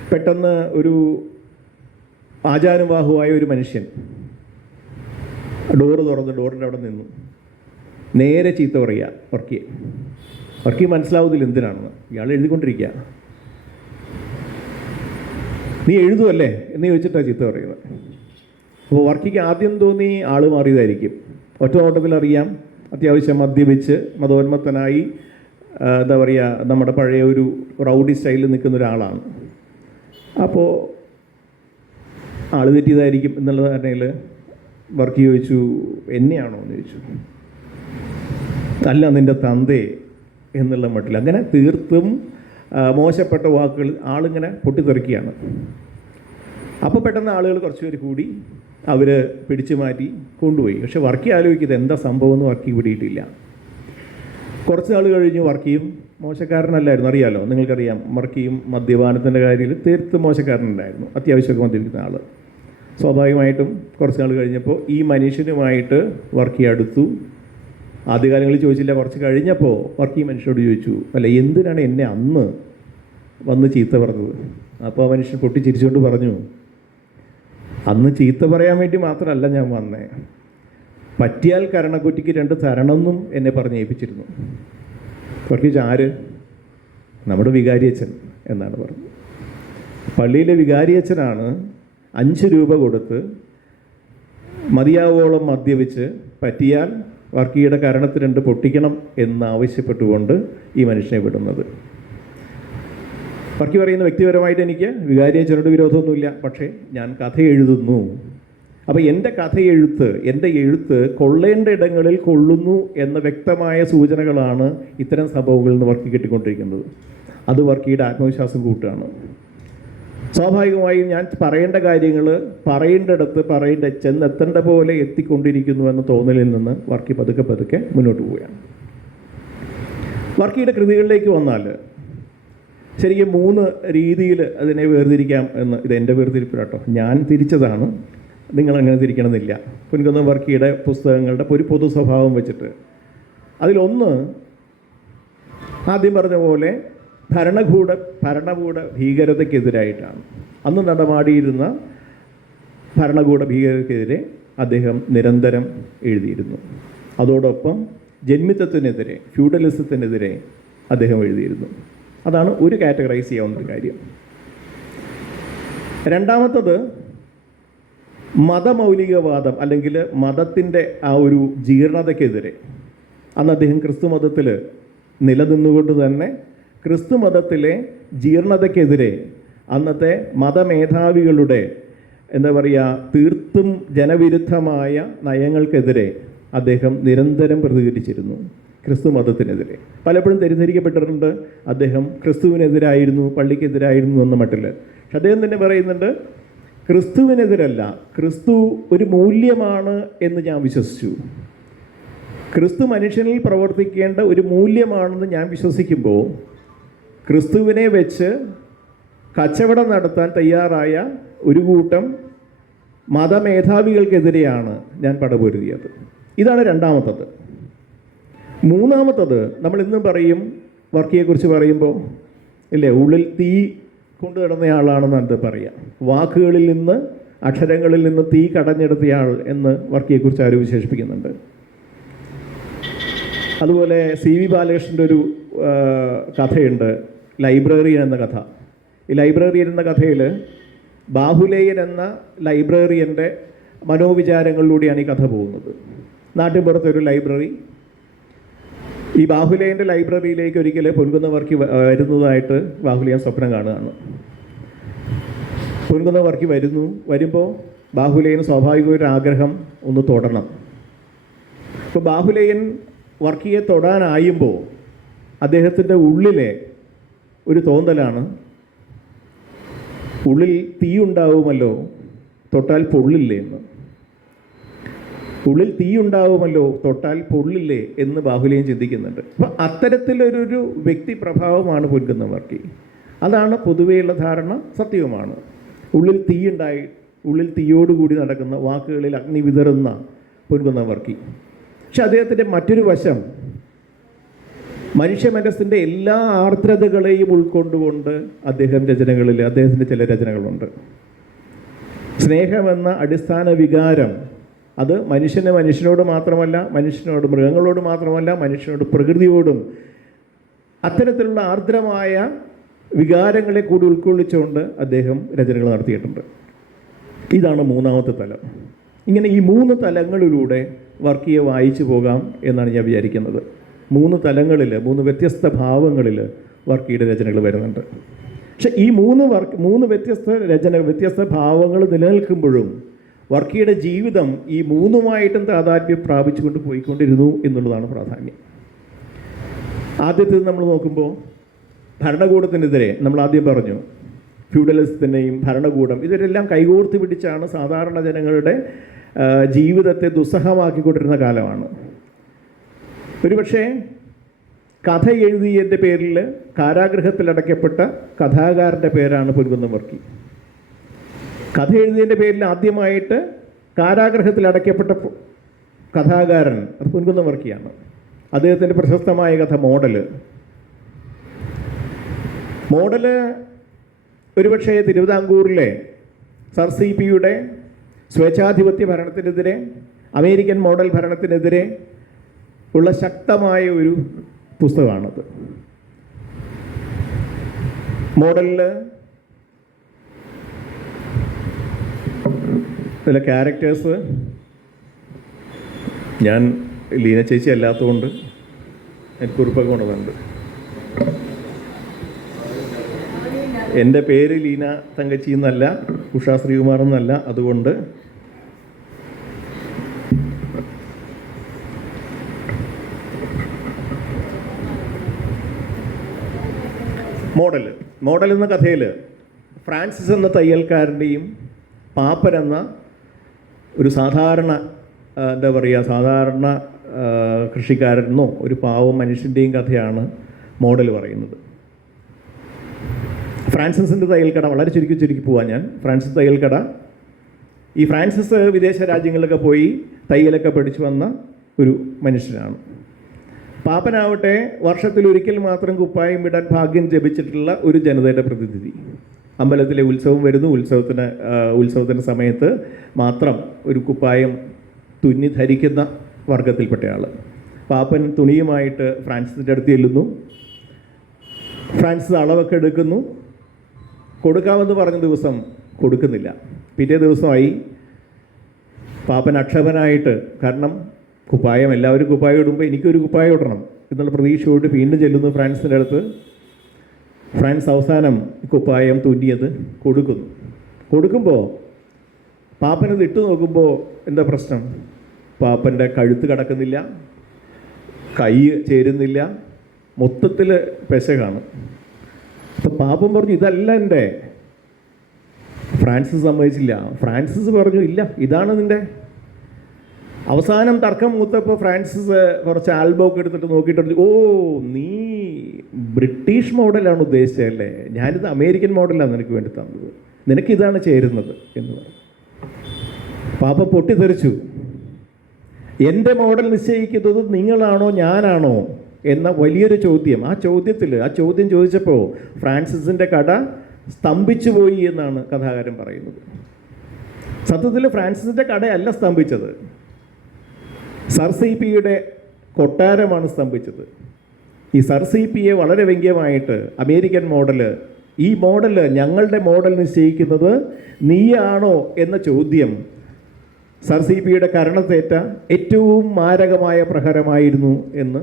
പെട്ടെന്ന് ഒരു ആചാനുബാഹുവായ ഒരു മനുഷ്യൻ ഡോറ് തുറന്ന് ഡോറിൻ്റെ അവിടെ നിന്നു. നേരെ ചീത്ത പറയുക വർക്കി മനസ്സിലാവുന്നില്ല എന്തിനാണെന്ന്. ഇയാൾ എഴുതിക്കൊണ്ടിരിക്കുക. നീ എഴുതുമല്ലേ എന്ന് ചോദിച്ചിട്ടാണ് ചീത്ത പറയുന്നത്. അപ്പോൾ വർക്കിക്ക് ആദ്യം തോന്നി ആൾ മാറിയതായിരിക്കും. ഒറ്റ നോട്ടത്തിൽ അറിയാം അത്യാവശ്യം മദ്യപിച്ച് മതോന്മത്തനായി നമ്മുടെ പഴയ ഒരു റൗഡി സ്റ്റൈലിൽ നിൽക്കുന്ന ഒരാളാണ്. അപ്പോൾ ആൾ തെറ്റിയതായിരിക്കും എന്നുള്ള ധാരണയിൽ വർക്ക് ചോദിച്ചു, എന്നെയാണോ എന്ന് ചോദിച്ചു. അല്ല, നിൻ്റെ തന്തേ എന്നുള്ള മട്ടിൽ. അങ്ങനെ തീർത്തും മോശപ്പെട്ട വാക്കുകൾ ആളിങ്ങനെ പൊട്ടിത്തെറിക്കുകയാണ്. അപ്പോൾ പെട്ടെന്ന് ആളുകൾ കുറച്ച് പേര് കൂടി അവർ പിടിച്ചു മാറ്റി കൊണ്ടുപോയി. പക്ഷെ വർക്കി ആലോചിക്കുന്നത് എന്താ സംഭവം എന്ന് വർക്കി പിടിയിട്ടില്ല. കുറച്ച് നാൾ കഴിഞ്ഞ് വർക്കിയും മോശക്കാരനല്ലായിരുന്നു, അറിയാലോ, നിങ്ങൾക്കറിയാം. വർക്കിയും മദ്യപാനത്തിൻ്റെ കാര്യത്തിൽ തീർത്തും മോശക്കാരനുണ്ടായിരുന്നു, അത്യാവശ്യമൊക്കെ മദ്യപിക്കുന്ന ആൾ. സ്വാഭാവികമായിട്ടും കുറച്ച് നാൾ കഴിഞ്ഞപ്പോൾ ഈ മനുഷ്യനുമായിട്ട് വർക്കി അടുത്തു. ആദ്യകാലങ്ങളിൽ ചോദിച്ചില്ല, കുറച്ച് കഴിഞ്ഞപ്പോൾ വർക്കി മനുഷ്യനോട് ചോദിച്ചു, അല്ല എന്തിനാണ് എന്നെ അന്ന് വന്ന് ചീത്ത പറഞ്ഞത്? അപ്പോൾ ആ മനുഷ്യൻ പൊട്ടിച്ചിരിച്ചുകൊണ്ട് പറഞ്ഞു, അന്ന് ചീത്ത പറയാൻ വേണ്ടി മാത്രമല്ല ഞാൻ വന്നേ, പറ്റിയാൽ കരണക്കുറ്റിക്ക് 2 തരണമെന്നും എന്നെ പറഞ്ഞ് ഏൽപ്പിച്ചിരുന്നു. വർക്കി ആര്? നമ്മുടെ വികാരിയച്ഛൻ എന്നാണ് പറഞ്ഞത്. പള്ളിയിലെ വികാരിയച്ഛനാണ് 5 രൂപ കൊടുത്ത് മതിയാവോളം മദ്യപിച്ച് പറ്റിയാൽ വർക്കിയുടെ കരണത്ത് 2 പൊട്ടിക്കണം എന്നാവശ്യപ്പെട്ടുകൊണ്ട് ഈ മനുഷ്യനെ വിടുന്നത്. വർക്കി പറയുന്ന, വ്യക്തിപരമായിട്ട് എനിക്ക് വികാരിയച്ഛനോട് വിരോധമൊന്നുമില്ല, പക്ഷേ ഞാൻ കഥ എഴുതുന്നു. അപ്പോൾ എൻ്റെ എഴുത്ത് കൊള്ളേണ്ട ഇടങ്ങളിൽ കൊള്ളുന്നു എന്ന വ്യക്തമായ സൂചനകളാണ് ഇത്തരം സംഭവങ്ങളിൽ നിന്ന് വർക്കി കിട്ടിക്കൊണ്ടിരിക്കുന്നത്. അത് വർക്കിയുടെ ആത്മവിശ്വാസം കൂട്ടുകയാണ്. സ്വാഭാവികമായും ഞാൻ പറയേണ്ട കാര്യങ്ങൾ പറയേണ്ടടുത്ത് ചെന്നെത്തേണ്ട പോലെ എത്തിക്കൊണ്ടിരിക്കുന്നു എന്ന തോന്നലിൽ നിന്ന് വർക്കി പതുക്കെ മുന്നോട്ട് പോവുകയാണ്. വർക്കിയുടെ കൃതികളിലേക്ക് വന്നാൽ ശരിക്കും 3 രീതിയിൽ അതിനെ വേർതിരിക്കാം എന്ന്, ഇത് എൻ്റെ വേർതിരിപ്പിലാട്ടോ, ഞാൻ തിരിച്ചതാണ്, നിങ്ങളങ്ങനെ തിരിക്കണമെന്നില്ല. പൊൻകുന്നം വർക്കിയുടെ പുസ്തകങ്ങളുടെ ഒരു പൊതു സ്വഭാവം വെച്ചിട്ട് അതിലൊന്ന് ആദ്യം പറഞ്ഞ പോലെ ഭരണകൂട ഭീകരതയ്ക്കെതിരായിട്ടാണ്. അന്ന് നടമാടിയിരുന്ന ഭരണകൂട ഭീകരതയ്ക്കെതിരെ അദ്ദേഹം നിരന്തരം എഴുതിയിരുന്നു. അതോടൊപ്പം ജന്മിത്വത്തിനെതിരെ, ഫ്യൂഡലിസത്തിനെതിരെ അദ്ദേഹം എഴുതിയിരുന്നു. അതാണ് ഒരു കാറ്റഗറൈസ് ചെയ്യാവുന്നൊരു കാര്യം. രണ്ടാമത്തത് മതമൗലികവാദം അല്ലെങ്കിൽ മതത്തിൻ്റെ ആ ഒരു ജീർണതയ്ക്കെതിരെ. അന്ന് അദ്ദേഹം ക്രിസ്തു മതത്തിൽ നിലനിന്നുകൊണ്ട് തന്നെ ക്രിസ്തു മതത്തിലെ ജീർണതയ്ക്കെതിരെ അന്നത്തെ മതമേധാവികളുടെ എന്താ പറയുക തീർത്തും ജനവിരുദ്ധമായ നയങ്ങൾക്കെതിരെ അദ്ദേഹം നിരന്തരം പ്രതികരിച്ചിരുന്നു. ക്രിസ്തു മതത്തിനെതിരെ പലപ്പോഴും തെറ്റിദ്ധരിക്കപ്പെട്ടിട്ടുണ്ട് അദ്ദേഹം ക്രിസ്തുവിനെതിരായിരുന്നു, പള്ളിക്കെതിരായിരുന്നു എന്ന മട്ടിൽ. പക്ഷെ അദ്ദേഹം തന്നെ പറയുന്നുണ്ട്, ക്രിസ്തുവിനെതിരല്ല, ക്രിസ്തു ഒരു മൂല്യമാണ് എന്ന് ഞാൻ വിശ്വസിച്ചു. ക്രിസ്തു മനുഷ്യനിൽ പ്രവർത്തിക്കേണ്ട ഒരു മൂല്യമാണെന്ന് ഞാൻ വിശ്വസിക്കുമ്പോൾ ക്രിസ്തുവിനെ വെച്ച് കച്ചവടം നടത്താൻ തയ്യാറായ ഒരു കൂട്ടം മതമേധാവികൾക്കെതിരെയാണ് ഞാൻ പടപൊരുതിയത്. ഇതാണ് രണ്ടാമത്തത്. മൂന്നാമത്തത് നമ്മൾ ഇന്നും പറയും, വർക്കിയെക്കുറിച്ച് പറയുമ്പോൾ ഇല്ലേ, ഉള്ളിൽ തീ കൊണ്ടു കിടന്നയാളാണെന്ന് അത് പറയാം. വാക്കുകളിൽ നിന്ന്, അക്ഷരങ്ങളിൽ നിന്ന് തീ കടഞ്ഞെടുത്തയാൾ എന്ന് വർക്കിയെക്കുറിച്ച് ആരും വിശേഷിപ്പിക്കുന്നുണ്ട്. അതുപോലെ CV ബാലകൃഷ്ണൻ്റെ ഒരു കഥയുണ്ട്, ലൈബ്രറിയൻ എന്ന കഥ. ഈ ലൈബ്രറിയൻ എന്ന കഥയിൽ ബാഹുലേയൻ എന്ന ലൈബ്രറിയൻ്റെ മനോവിചാരങ്ങളിലൂടെയാണ് ഈ കഥ പോകുന്നത്. നാട്ടിൻപുറത്തെ ഒരു ലൈബ്രറി. ഈ ബാഹുലേയൻ്റെ ലൈബ്രറിയിലേക്ക് ഒരിക്കൽ പൊൻകുന്ന വർക്കി വരുന്നതായിട്ട് ബാഹുലേയൻ സ്വപ്നം കാണുകയാണ്. പൊൻകുന്ന വർക്കി വരുമ്പോൾ ബാഹുലേയന് സ്വാഭാവികമായൊരു ആഗ്രഹം ഒന്ന് തൊടണം. അപ്പോൾ ബാഹുലേയൻ വർക്കിയെ തൊടാനായുമ്പോൾ അദ്ദേഹത്തിൻ്റെ ഉള്ളിലെ ഒരു തോന്നലാണ്, ഉള്ളിൽ തീ ഉണ്ടാവുമല്ലോ, തൊട്ടാൽ പൊള്ളില്ലേ എന്ന്. ഉള്ളിൽ തീ ഉണ്ടാവുമല്ലോ, തൊട്ടാൽ പൊള്ളില്ലേ എന്ന് ബാഹുലേയൻ ചിന്തിക്കുന്നുണ്ട്. അപ്പോൾ അത്തരത്തിലൊരു വ്യക്തി പ്രഭാവമാണ് പൊൻകുന്ന വർക്കി. അതാണ് പൊതുവെയുള്ള ധാരണ, സത്യവുമാണ്. ഉള്ളിൽ ഉള്ളിൽ തീയോടുകൂടി നടക്കുന്ന, വാക്കുകളിൽ അഗ്നി വിതറുന്ന പൊൻകുന്ന വർക്കി. പക്ഷെ അദ്ദേഹത്തിൻ്റെ മറ്റൊരു വശം, മനുഷ്യ മനസ്സിൻ്റെ എല്ലാ ആർദ്രതകളെയും ഉൾക്കൊണ്ടുകൊണ്ട് അദ്ദേഹത്തിൻ്റെ ചില രചനകളുണ്ട്. സ്നേഹമെന്ന അടിസ്ഥാന വികാരം അത് മനുഷ്യനോട് മാത്രമല്ല, മനുഷ്യനോട് മൃഗങ്ങളോട് മാത്രമല്ല, മനുഷ്യനോട് പ്രകൃതിയോടും അത്തരത്തിലുള്ള ആർദ്രമായ വികാരങ്ങളെ കൂടി ഉൾക്കൊള്ളിച്ചുകൊണ്ട് അദ്ദേഹം രചനകൾ നടത്തിയിട്ടുണ്ട്. ഇതാണ് മൂന്നാമത്തെ തലം. ഇങ്ങനെ ഈ 3 തലങ്ങളിലൂടെ വർക്കിയെ വായിച്ചു പോകാം എന്നാണ് ഞാൻ വിചാരിക്കുന്നത്. 3 തലങ്ങളിൽ, 3 വ്യത്യസ്ത ഭാവങ്ങളിൽ വർക്കിയുടെ രചനകൾ വരുന്നുണ്ട്. പക്ഷെ ഈ 3 വ്യത്യസ്ത ഭാവങ്ങൾ നിലനിൽക്കുമ്പോഴും വർക്കിയുടെ ജീവിതം ഈ 3ഉമായിട്ടും താതാത്മ്യം പ്രാപിച്ചുകൊണ്ട് പോയിക്കൊണ്ടിരുന്നു എന്നുള്ളതാണ് പ്രാധാന്യം. ആദ്യത്തേത് നമ്മൾ നോക്കുമ്പോൾ ഭരണകൂടത്തിനെതിരെ, നമ്മൾ ആദ്യം പറഞ്ഞു ഫ്യൂഡലിസത്തിൻ്റെയും ഭരണകൂടം, ഇവരെല്ലാം കൈകോർത്ത് പിടിച്ചാണ് സാധാരണ ജനങ്ങളുടെ ജീവിതത്തെ ദുസ്സഹമാക്കിക്കൊണ്ടിരുന്ന കാലമാണ്. ഒരുപക്ഷെ കഥ എഴുതിയതിൻ്റെ പേരിൽ കാരാഗൃഹത്തിലടയ്ക്കപ്പെട്ട കഥാകാരൻ്റെ പേരാണ് പൊൻകുന്നം വർക്കി. കഥ എഴുതിയതിൻ്റെ പേരിൽ ആദ്യമായിട്ട് കാരാഗൃഹത്തിലടയ്ക്കപ്പെട്ട കഥാകാരൻ അത് പൊൻകുന്നം വർക്കിയാണ്. അദ്ദേഹത്തിൻ്റെ പ്രശസ്തമായ കഥ മോഡല് ഒരുപക്ഷെ തിരുവിതാംകൂറിലെ സർ CP-യുടെ സ്വേച്ഛാധിപത്യ ഭരണത്തിനെതിരെ, അമേരിക്കൻ മോഡൽ ഭരണത്തിനെതിരെ ഉള്ള ശക്തമായ ഒരു പുസ്തകമാണത്. മോഡലിൽ ചില ക്യാരക്ടേഴ്സ്, ഞാൻ ലീന ചേച്ചി അല്ലാത്തതുകൊണ്ട് എനിക്ക് കുറിപ്പൊക്കെ കൊണ്ടുവന്നുണ്ട്. എൻ്റെ പേര് ലീന തങ്കച്ചി എന്നല്ല, ഉഷാ ശ്രീകുമാർ എന്നല്ല. അതുകൊണ്ട് മോഡൽ എന്ന കഥയിൽ ഫ്രാൻസിസ് എന്ന തയ്യൽക്കാരൻ്റെയും പാപ്പൻ എന്ന ഒരു സാധാരണ കൃഷിക്കാരനോ ഒരു പാവം മനുഷ്യൻ്റെയും കഥയാണ് മോഡൽ പറയുന്നത്. ഫ്രാൻസിസിൻ്റെ തയ്യൽക്കട, വളരെ ചുരുക്കി പോവാൻ ഞാൻ. ഫ്രാൻസിസ് തയ്യൽക്കട, ഈ ഫ്രാൻസിസ് വിദേശ രാജ്യങ്ങളിലൊക്കെ പോയി തയ്യലൊക്കെ പഠിച്ചു വന്ന ഒരു മനുഷ്യനാണ്. പാപ്പനാവട്ടെ വർഷത്തിലൊരിക്കൽ മാത്രം കുപ്പായം ഇടാൻ ഭാഗ്യം ജപിച്ചിട്ടുള്ള ഒരു ജനതയുടെ പ്രതിനിധി. അമ്പലത്തിലെ ഉത്സവം വരുന്നു, ഉത്സവത്തിൻ്റെ സമയത്ത് മാത്രം ഒരു കുപ്പായം തുന്നി ധരിക്കുന്ന വർഗത്തിൽപ്പെട്ട ആൾ. പാപ്പൻ തുണിയുമായിട്ട് ഫ്രാൻസിൻ്റെ അടുത്ത് ചെല്ലുന്നു. ഫ്രാൻസിസ് അളവൊക്കെ എടുക്കുന്നു. കൊടുക്കാമെന്ന് പറഞ്ഞ ദിവസം കൊടുക്കുന്നില്ല. പിറ്റേ ദിവസമായി പാപ്പൻ അക്ഷമനായിട്ട്, കാരണം കുപ്പായം എല്ലാവരും കുപ്പായം ഇടുമ്പോൾ എനിക്കൊരു കുപ്പായം ഇടണം എന്നുള്ള പ്രതീക്ഷയോട് വീണ്ടും ചെല്ലുന്നു ഫ്രാൻസിൻ്റെ അടുത്ത്. ഫ്രാൻസ് അവസാനം കുപ്പായം തുന്നിയത് കൊടുക്കുമ്പോൾ പാപ്പനത് ഇട്ട് നോക്കുമ്പോൾ എന്താ പ്രശ്നം? പാപ്പൻ്റെ കഴുത്ത് കടക്കുന്നില്ല, കൈ ചേരുന്നില്ല, മൊത്തത്തിൽ പെശകാണ്. അപ്പോൾ പാപ്പൻ പറഞ്ഞു ഇതല്ല എൻ്റെ. ഫ്രാൻസിസ് സമ്മതിച്ചില്ല. ഫ്രാൻസിസ് പറഞ്ഞു ഇല്ല, ഇതാണ് നിൻ്റെ. അവസാനം തർക്കം മൂത്തപ്പോൾ ഫ്രാൻസിസ് കുറച്ച് ആൽബമൊക്കെ എടുത്തിട്ട് നോക്കിയിട്ട് ഓ നീ ബ്രിട്ടീഷ് മോഡലാണ് ഉദ്ദേശിച്ചതല്ലേ, ഞാനിത് അമേരിക്കൻ മോഡലാണ് നിനക്ക് വേണ്ടി തന്നത്, നിനക്കിതാണ് ചേരുന്നത് എന്ന് പറഞ്ഞു. പാപ്പ പൊട്ടിത്തെറിച്ചു. എൻ്റെ മോഡൽ നിശ്ചയിക്കുന്നത് നിങ്ങളാണോ ഞാനാണോ എന്ന വലിയൊരു ചോദ്യം. ആ ചോദ്യം ചോദിച്ചപ്പോൾ ഫ്രാൻസിസിൻ്റെ കട സ്തംഭിച്ചു പോയി എന്നാണ് കഥാകാരൻ പറയുന്നത്. സത്യത്തിൽ ഫ്രാൻസിസിൻ്റെ കടയല്ല സ്തംഭിച്ചത്, സർ സി പിയുടെ കൊട്ടാരമാണ് സ്തംഭിച്ചത്. ഈ സർ സി പിയെ വളരെ വ്യംഗ്യമായിട്ട് അമേരിക്കൻ മോഡല്, ഈ മോഡല് ഞങ്ങളുടെ മോഡൽ നിശ്ചയിക്കുന്നത് നീയാണോ എന്ന ചോദ്യം സർ സി പിയുടെ കരണത്തേറ്റ ഏറ്റവും മാരകമായ പ്രഹരമായിരുന്നു എന്ന്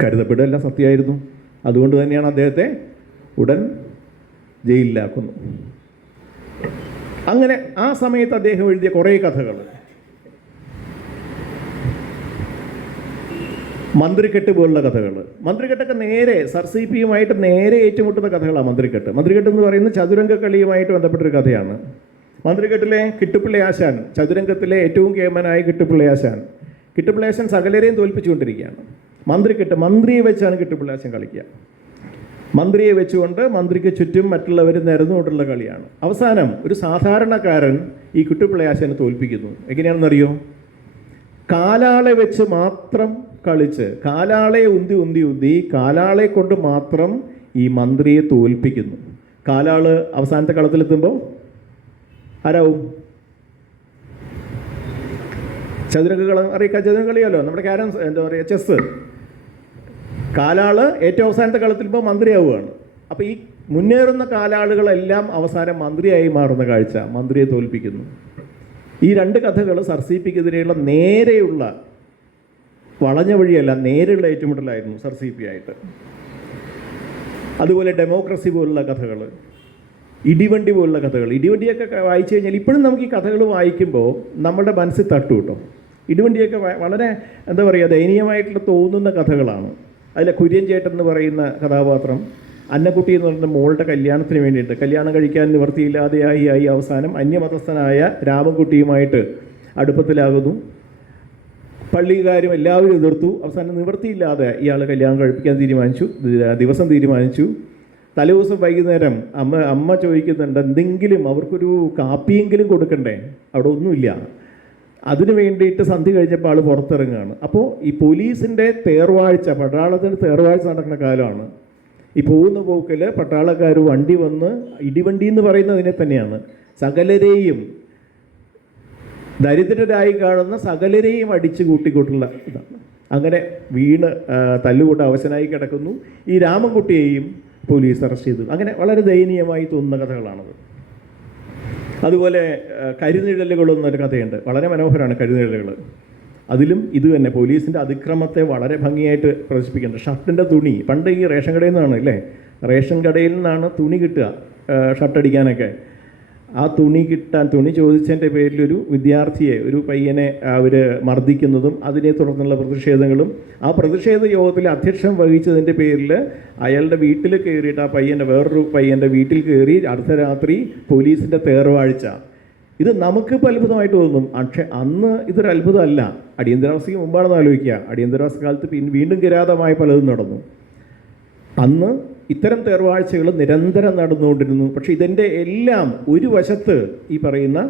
കരുതപ്പെടുകയല്ല, സത്യമായിരുന്നു. അതുകൊണ്ട് തന്നെയാണ് അദ്ദേഹത്തെ ഉടൻ ജയിലിലാക്കുന്നു. അങ്ങനെ ആ സമയത്ത് അദ്ദേഹം എഴുതിയ കുറേ കഥകൾ, മന്ത്രിക്കെട്ട് പോലുള്ള കഥകൾ. മന്ത്രിക്കെട്ടൊക്കെ നേരെ സർ സി പിയുമായിട്ട് നേരെ ഏറ്റുമുട്ടുന്ന കഥകളാണ് മന്ത്രിക്കെട്ട് എന്ന് പറയുന്നത് ചതുരംഗ കളിയുമായിട്ട് ബന്ധപ്പെട്ടൊരു കഥയാണ്. മന്ത്രിക്കെട്ടിലെ കിട്ടുപിള്ളി ആശാൻ, ചതുരംഗത്തിലെ ഏറ്റവും കേമനായ കിട്ടുപിള്ളി ആശാൻ സകലരെയും തോൽപ്പിച്ചുകൊണ്ടിരിക്കുകയാണ്. മന്ത്രിയെ വെച്ചാണ് കിട്ടുപിള്ളി ആശാൻ കളിക്കുക. മന്ത്രിയെ വെച്ചുകൊണ്ട് മന്ത്രിക്ക് ചുറ്റും മറ്റുള്ളവർ നിരന്നുകൊണ്ടുള്ള കളിയാണ്. അവസാനം ഒരു സാധാരണക്കാരൻ ഈ കിട്ടുപിള്ളി ആശാനെ തോൽപ്പിക്കുന്നു. എങ്ങനെയാണെന്നറിയോ? കാലാളെ വെച്ച് മാത്രം കളിച്ച്, കാലാളെ ഉന്തി കാലാളെ കൊണ്ട് മാത്രം ഈ മന്ത്രിയെ തോൽപ്പിക്കുന്നു. കാലാള് അവസാനത്തെ കളത്തിലെത്തുമ്പോൾ ആരാവും? ചതുരംഗ കളിയല്ലോ, നമ്മുടെ ക്യാരം എന്താ പറയുക, ചെസ്സ്. കാലാള് ഏറ്റവും അവസാനത്തെ കളത്തിലിപ്പോൾ മന്ത്രിയാവുകയാണ്. അപ്പോൾ ഈ മുന്നേറുന്ന കാലാളുകളെല്ലാം അവസാനം മന്ത്രിയായി മാറുന്ന കാഴ്ച, മന്ത്രിയെ തോൽപ്പിക്കുന്നു. ഈ രണ്ട് കഥകൾ സർ സി പിക്കെതിരെയുള്ള നേരെയുള്ള, വളഞ്ഞ വഴിയല്ല, നേരെയുള്ള ഏറ്റുമുട്ടലായിരുന്നു സർ സി പി ആയിട്ട്. അതുപോലെ ഡെമോക്രസി പോലുള്ള കഥകൾ, ഇടിവണ്ടി പോലുള്ള കഥകൾ. ഇടിവണ്ടിയൊക്കെ വായിച്ചു കഴിഞ്ഞാൽ ഇപ്പോഴും നമുക്ക് ഈ കഥകൾ വായിക്കുമ്പോൾ നമ്മുടെ മനസ്സിൽ തട്ടു കേട്ടോ. ഇടിവണ്ടിയൊക്കെ വളരെ എന്താ പറയുക, ദയനീയമായിട്ടുള്ള തോന്നുന്ന കഥകളാണ്. അതിലെ കുര്യൻ ചേട്ടൻ എന്ന് പറയുന്ന കഥാപാത്രം അന്നക്കുട്ടി എന്ന് പറയുന്ന മോളുടെ കല്യാണത്തിന് വേണ്ടിയിട്ട്, കല്യാണം കഴിക്കാൻ നിവൃത്തിയില്ലാതെയായി അവസാനം അന്യമതസ്ഥനായ രാമൻകുട്ടിയുമായിട്ട് അടുപ്പത്തിലാകുന്നു. പള്ളിക്കാരും എല്ലാവരും എതിർത്തു. അവസാനം നിവൃത്തിയില്ലാതെ ഇയാൾ കല്യാണം കഴിപ്പിക്കാൻ ദിവസം തീരുമാനിച്ചു. തലേദിവസം വൈകുന്നേരം അമ്മ ചോദിക്കുന്നുണ്ട്, എന്തെങ്കിലും അവർക്കൊരു കാപ്പിയെങ്കിലും കൊടുക്കണ്ടേ? അവിടെ ഒന്നുമില്ല. അതിനു വേണ്ടിയിട്ട് സന്ധ്യ കഴിഞ്ഞപ്പോൾ ആൾ പുറത്തിറങ്ങുകയാണ്. അപ്പോൾ ഈ പോലീസിൻ്റെ തേർവാഴ്ച, പട്ടാളത്തിൻ്റെ തേർവാഴ്ച നടക്കുന്ന കാലമാണ്. ഈ പോകുന്ന പോക്കിൽ പട്ടാളക്കാർ വണ്ടി വന്ന്, ഇടിവണ്ടി എന്ന് പറയുന്നതിനെ തന്നെയാണ്, സകലരെയും ദരിദ്രരായി കാണുന്ന സകലരെയും അടിച്ചു കൂട്ടിക്കൊണ്ടുള്ള ഇതാണ്. അങ്ങനെ വീണ് തല്ലുകൂട്ട അവശനായി കിടക്കുന്നു. ഈ രാമൻകുട്ടിയെയും പോലീസ് അറസ്റ്റ് ചെയ്തു. അങ്ങനെ വളരെ ദയനീയമായി തോന്നുന്ന കഥകളാണത്. അതുപോലെ കരിനിഴലുകളെന്നൊരു കഥയുണ്ട്, വളരെ മനോഹരമാണ് കരിനിഴലുകൾ. അതിലും ഇത് തന്നെ പോലീസിൻ്റെ അതിക്രമത്തെ വളരെ ഭംഗിയായിട്ട് പ്രദർശിപ്പിക്കുന്നുണ്ട്. ഷർട്ടിൻ്റെ തുണി, പണ്ട് ഈ റേഷൻ കടയിൽ നിന്നാണ് അല്ലേ, റേഷൻ കടയിൽ നിന്നാണ് തുണി കിട്ടുക ഷർട്ടടിക്കാനൊക്കെ. ആ തുണി ചോദിച്ചതിൻ്റെ പേരിലൊരു വിദ്യാർത്ഥിയെ, ഒരു പയ്യനെ അവർ മർദ്ദിക്കുന്നതും അതിനെ തുടർന്നുള്ള പ്രതിഷേധങ്ങളും, ആ പ്രതിഷേധ യോഗത്തിൽ അധ്യക്ഷം വഹിച്ചതിൻ്റെ പേരിൽ അയാളുടെ വീട്ടിൽ കയറിയിട്ട്, ആ വേറൊരു പയ്യൻ്റെ വീട്ടിൽ കയറി അർദ്ധരാത്രി പോലീസിൻ്റെ തേർവാഴ്ച. ഇത് നമുക്കിപ്പോൾ അത്ഭുതമായിട്ട് തോന്നും, പക്ഷേ അന്ന് ഇതൊരു അത്ഭുതമല്ല. അടിയന്തരാവസ്ഥയ്ക്ക് മുമ്പാണെന്ന് ആലോചിക്കുക. അടിയന്തരാവസ്ഥ കാലത്ത് വീണ്ടും കിരാതമായ പലതും നടന്നു. അന്ന് ഇത്തരം തേർവാഴ്ചകൾ നിരന്തരം നടന്നുകൊണ്ടിരുന്നു. പക്ഷേ ഇതിൻ്റെ എല്ലാം ഒരു വശത്ത് ഈ പറയുന്ന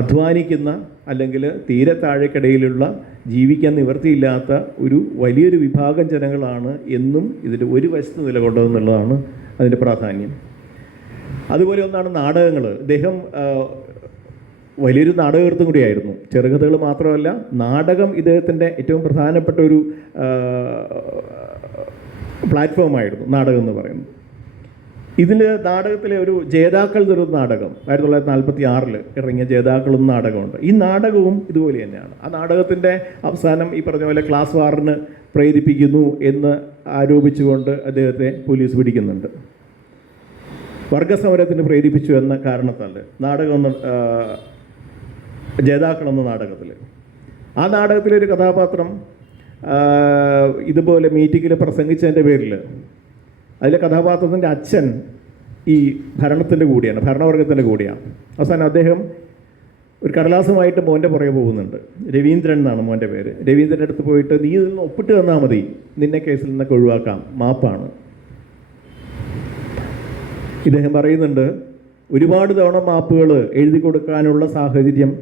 അധ്വാനിക്കുന്ന അല്ലെങ്കിൽ തീരെ താഴേക്കിടയിലുള്ള ജീവിക്കാൻ നിവൃത്തിയില്ലാത്ത ഒരു വലിയൊരു വിഭാഗം ജനങ്ങളാണ് എന്നും ഇതിൻ്റെ ഒരു വശത്ത് നിലകൊണ്ടതെന്നുള്ളതാണ് അതിൻ്റെ പ്രാധാന്യം. അതുപോലെ ഒന്നാണ് നാടകങ്ങൾ. ഇദ്ദേഹം വലിയൊരു നാടകകൃത്തും കൂടിയായിരുന്നു. ചെറുകഥകൾ മാത്രമല്ല, നാടകം ഇദ്ദേഹത്തിൻ്റെ ഏറ്റവും പ്രധാനപ്പെട്ട ഒരു പ്ലാറ്റ്ഫോമായിരുന്നു നാടകം എന്ന് പറയുന്നത്. ഇതിൽ നാടകത്തിലെ ഒരു ജേതാക്കൾ എന്നൊരു നാടകം 1946 ഇറങ്ങിയ ജേതാക്കൾ എന്ന നാടകമുണ്ട്. ഈ നാടകവും ഇതുപോലെ തന്നെയാണ്. ആ നാടകത്തിൻ്റെ അവസാനം ഈ പറഞ്ഞ പോലെ ക്ലാസ് വാറിന് പ്രേരിപ്പിക്കുന്നു എന്ന് ആരോപിച്ചുകൊണ്ട് അദ്ദേഹത്തെ പോലീസ് പിടിക്കുന്നുണ്ട്. വർഗസമരത്തിന് പ്രേരിപ്പിച്ചു എന്ന കാരണത്താൽ നാടകം ജേതാക്കൾ എന്ന നാടകത്തിൽ, ആ നാടകത്തിലൊരു കഥാപാത്രം ഇതുപോലെ മീറ്റിങ്ങിൽ പ്രസംഗിച്ചതിൻ്റെ പേരിൽ അതിലെ കഥാപാത്രത്തിൻ്റെ അച്ഛൻ ഈ ഭരണത്തിൻ്റെ കൂടിയാണ്, ഭരണവർഗത്തിൻ്റെ കൂടിയാണ്. അവസാനം അദ്ദേഹം ഒരു കടലാസുമായിട്ട് മോൻ്റെ പുറകെ പോകുന്നുണ്ട്. രവീന്ദ്രൻ എന്നാണ് മോൻ്റെ പേര്. രവീന്ദ്രൻ്റെ അടുത്ത് പോയിട്ട് നീ ഇതിൽ നിന്ന് ഒപ്പിട്ട് തന്നാൽ മതി, നിന്നെ കേസിൽ നിന്നൊക്കെ ഒഴിവാക്കാം, മാപ്പാണ്. ഇദ്ദേഹം പറയുന്നുണ്ട് ഒരുപാട് തവണ മാപ്പുകൾ എഴുതി കൊടുക്കാനുള്ള സാഹചര്യം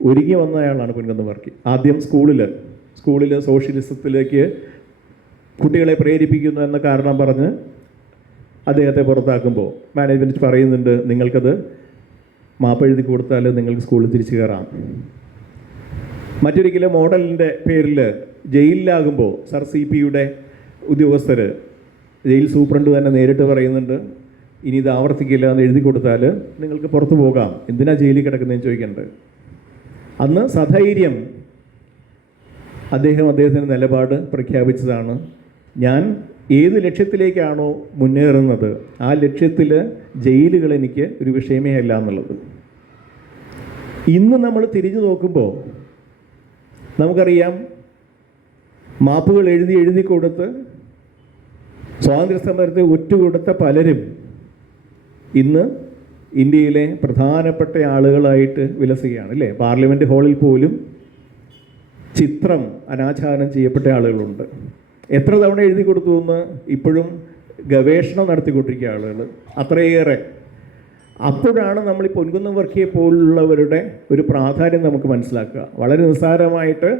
ഒരുങ്ങി വന്നയാളാണ് പൊൻകുന്നം വർക്കി. ആദ്യം സ്കൂളിൽ സോഷ്യലിസത്തിലേക്ക് കുട്ടികളെ പ്രേരിപ്പിക്കുന്നു എന്ന കാരണം പറഞ്ഞ് അദ്ദേഹത്തെ പുറത്താക്കുമ്പോൾ മാനേജ്മെൻറ്റ് പറയുന്നുണ്ട് നിങ്ങൾക്കത് മാപ്പ് എഴുതി കൊടുത്താൽ നിങ്ങൾക്ക് സ്കൂളിൽ തിരിച്ചു കയറാം. മറ്റൊരിക്കലും മോഡലിൻ്റെ പേരിൽ ജയിലിലാകുമ്പോൾ സർ CP-യുടെ ഉദ്യോഗസ്ഥർ, ജയിൽ സൂപ്രണ്ട് തന്നെ നേരിട്ട് പറയുന്നുണ്ട് ഇനി ഇത് ആവർത്തിക്കില്ല എന്ന് എഴുതി കൊടുത്താൽ നിങ്ങൾക്ക് പുറത്തു പോകാം, എന്തിനാ ജയിലിൽ കിടക്കുന്നതെന്ന് ചോദിക്കേണ്ടത്. അന്ന് സധൈര്യം അദ്ദേഹത്തിൻ്റെ നിലപാട് പ്രഖ്യാപിച്ചതാണ്, ഞാൻ ഏത് ലക്ഷ്യത്തിലേക്കാണോ മുന്നേറുന്നത് ആ ലക്ഷ്യത്തിൽ ജയിലുകൾ എനിക്ക് ഒരു വിഷയമേ അല്ല എന്നുള്ളത്. ഇന്ന് നമ്മൾ തിരിഞ്ഞു നോക്കുമ്പോൾ നമുക്കറിയാം മാപ്പുകൾ എഴുതി കൊടുത്ത് സ്വാതന്ത്ര്യ സമരത്തെ ഒറ്റുകൊടുത്ത പലരും ഇന്ന് ഇന്ത്യയിലെ പ്രധാനപ്പെട്ട ആളുകളായിട്ട് വിലസുകയാണ് അല്ലേ. പാർലമെൻറ്റ് ഹാളിൽ പോലും ചിത്രം അനാച്ഛാദനം ചെയ്യപ്പെട്ട ആളുകളുണ്ട്. എത്ര തവണ എഴുതി കൊടുത്തു എന്ന് ഇപ്പോഴും ഗവേഷണം നടത്തിക്കൊണ്ടിരിക്കുക ആളുകൾ അത്രയേറെ. അപ്പോഴാണ് നമ്മൾ ഈ പൊൻകുന്നം വർക്കിയെ പോലുള്ളവരുടെ ഒരു പ്രാധാന്യം നമുക്ക് മനസ്സിലാക്കുക. വളരെ നിസ്സാരമായിട്ട്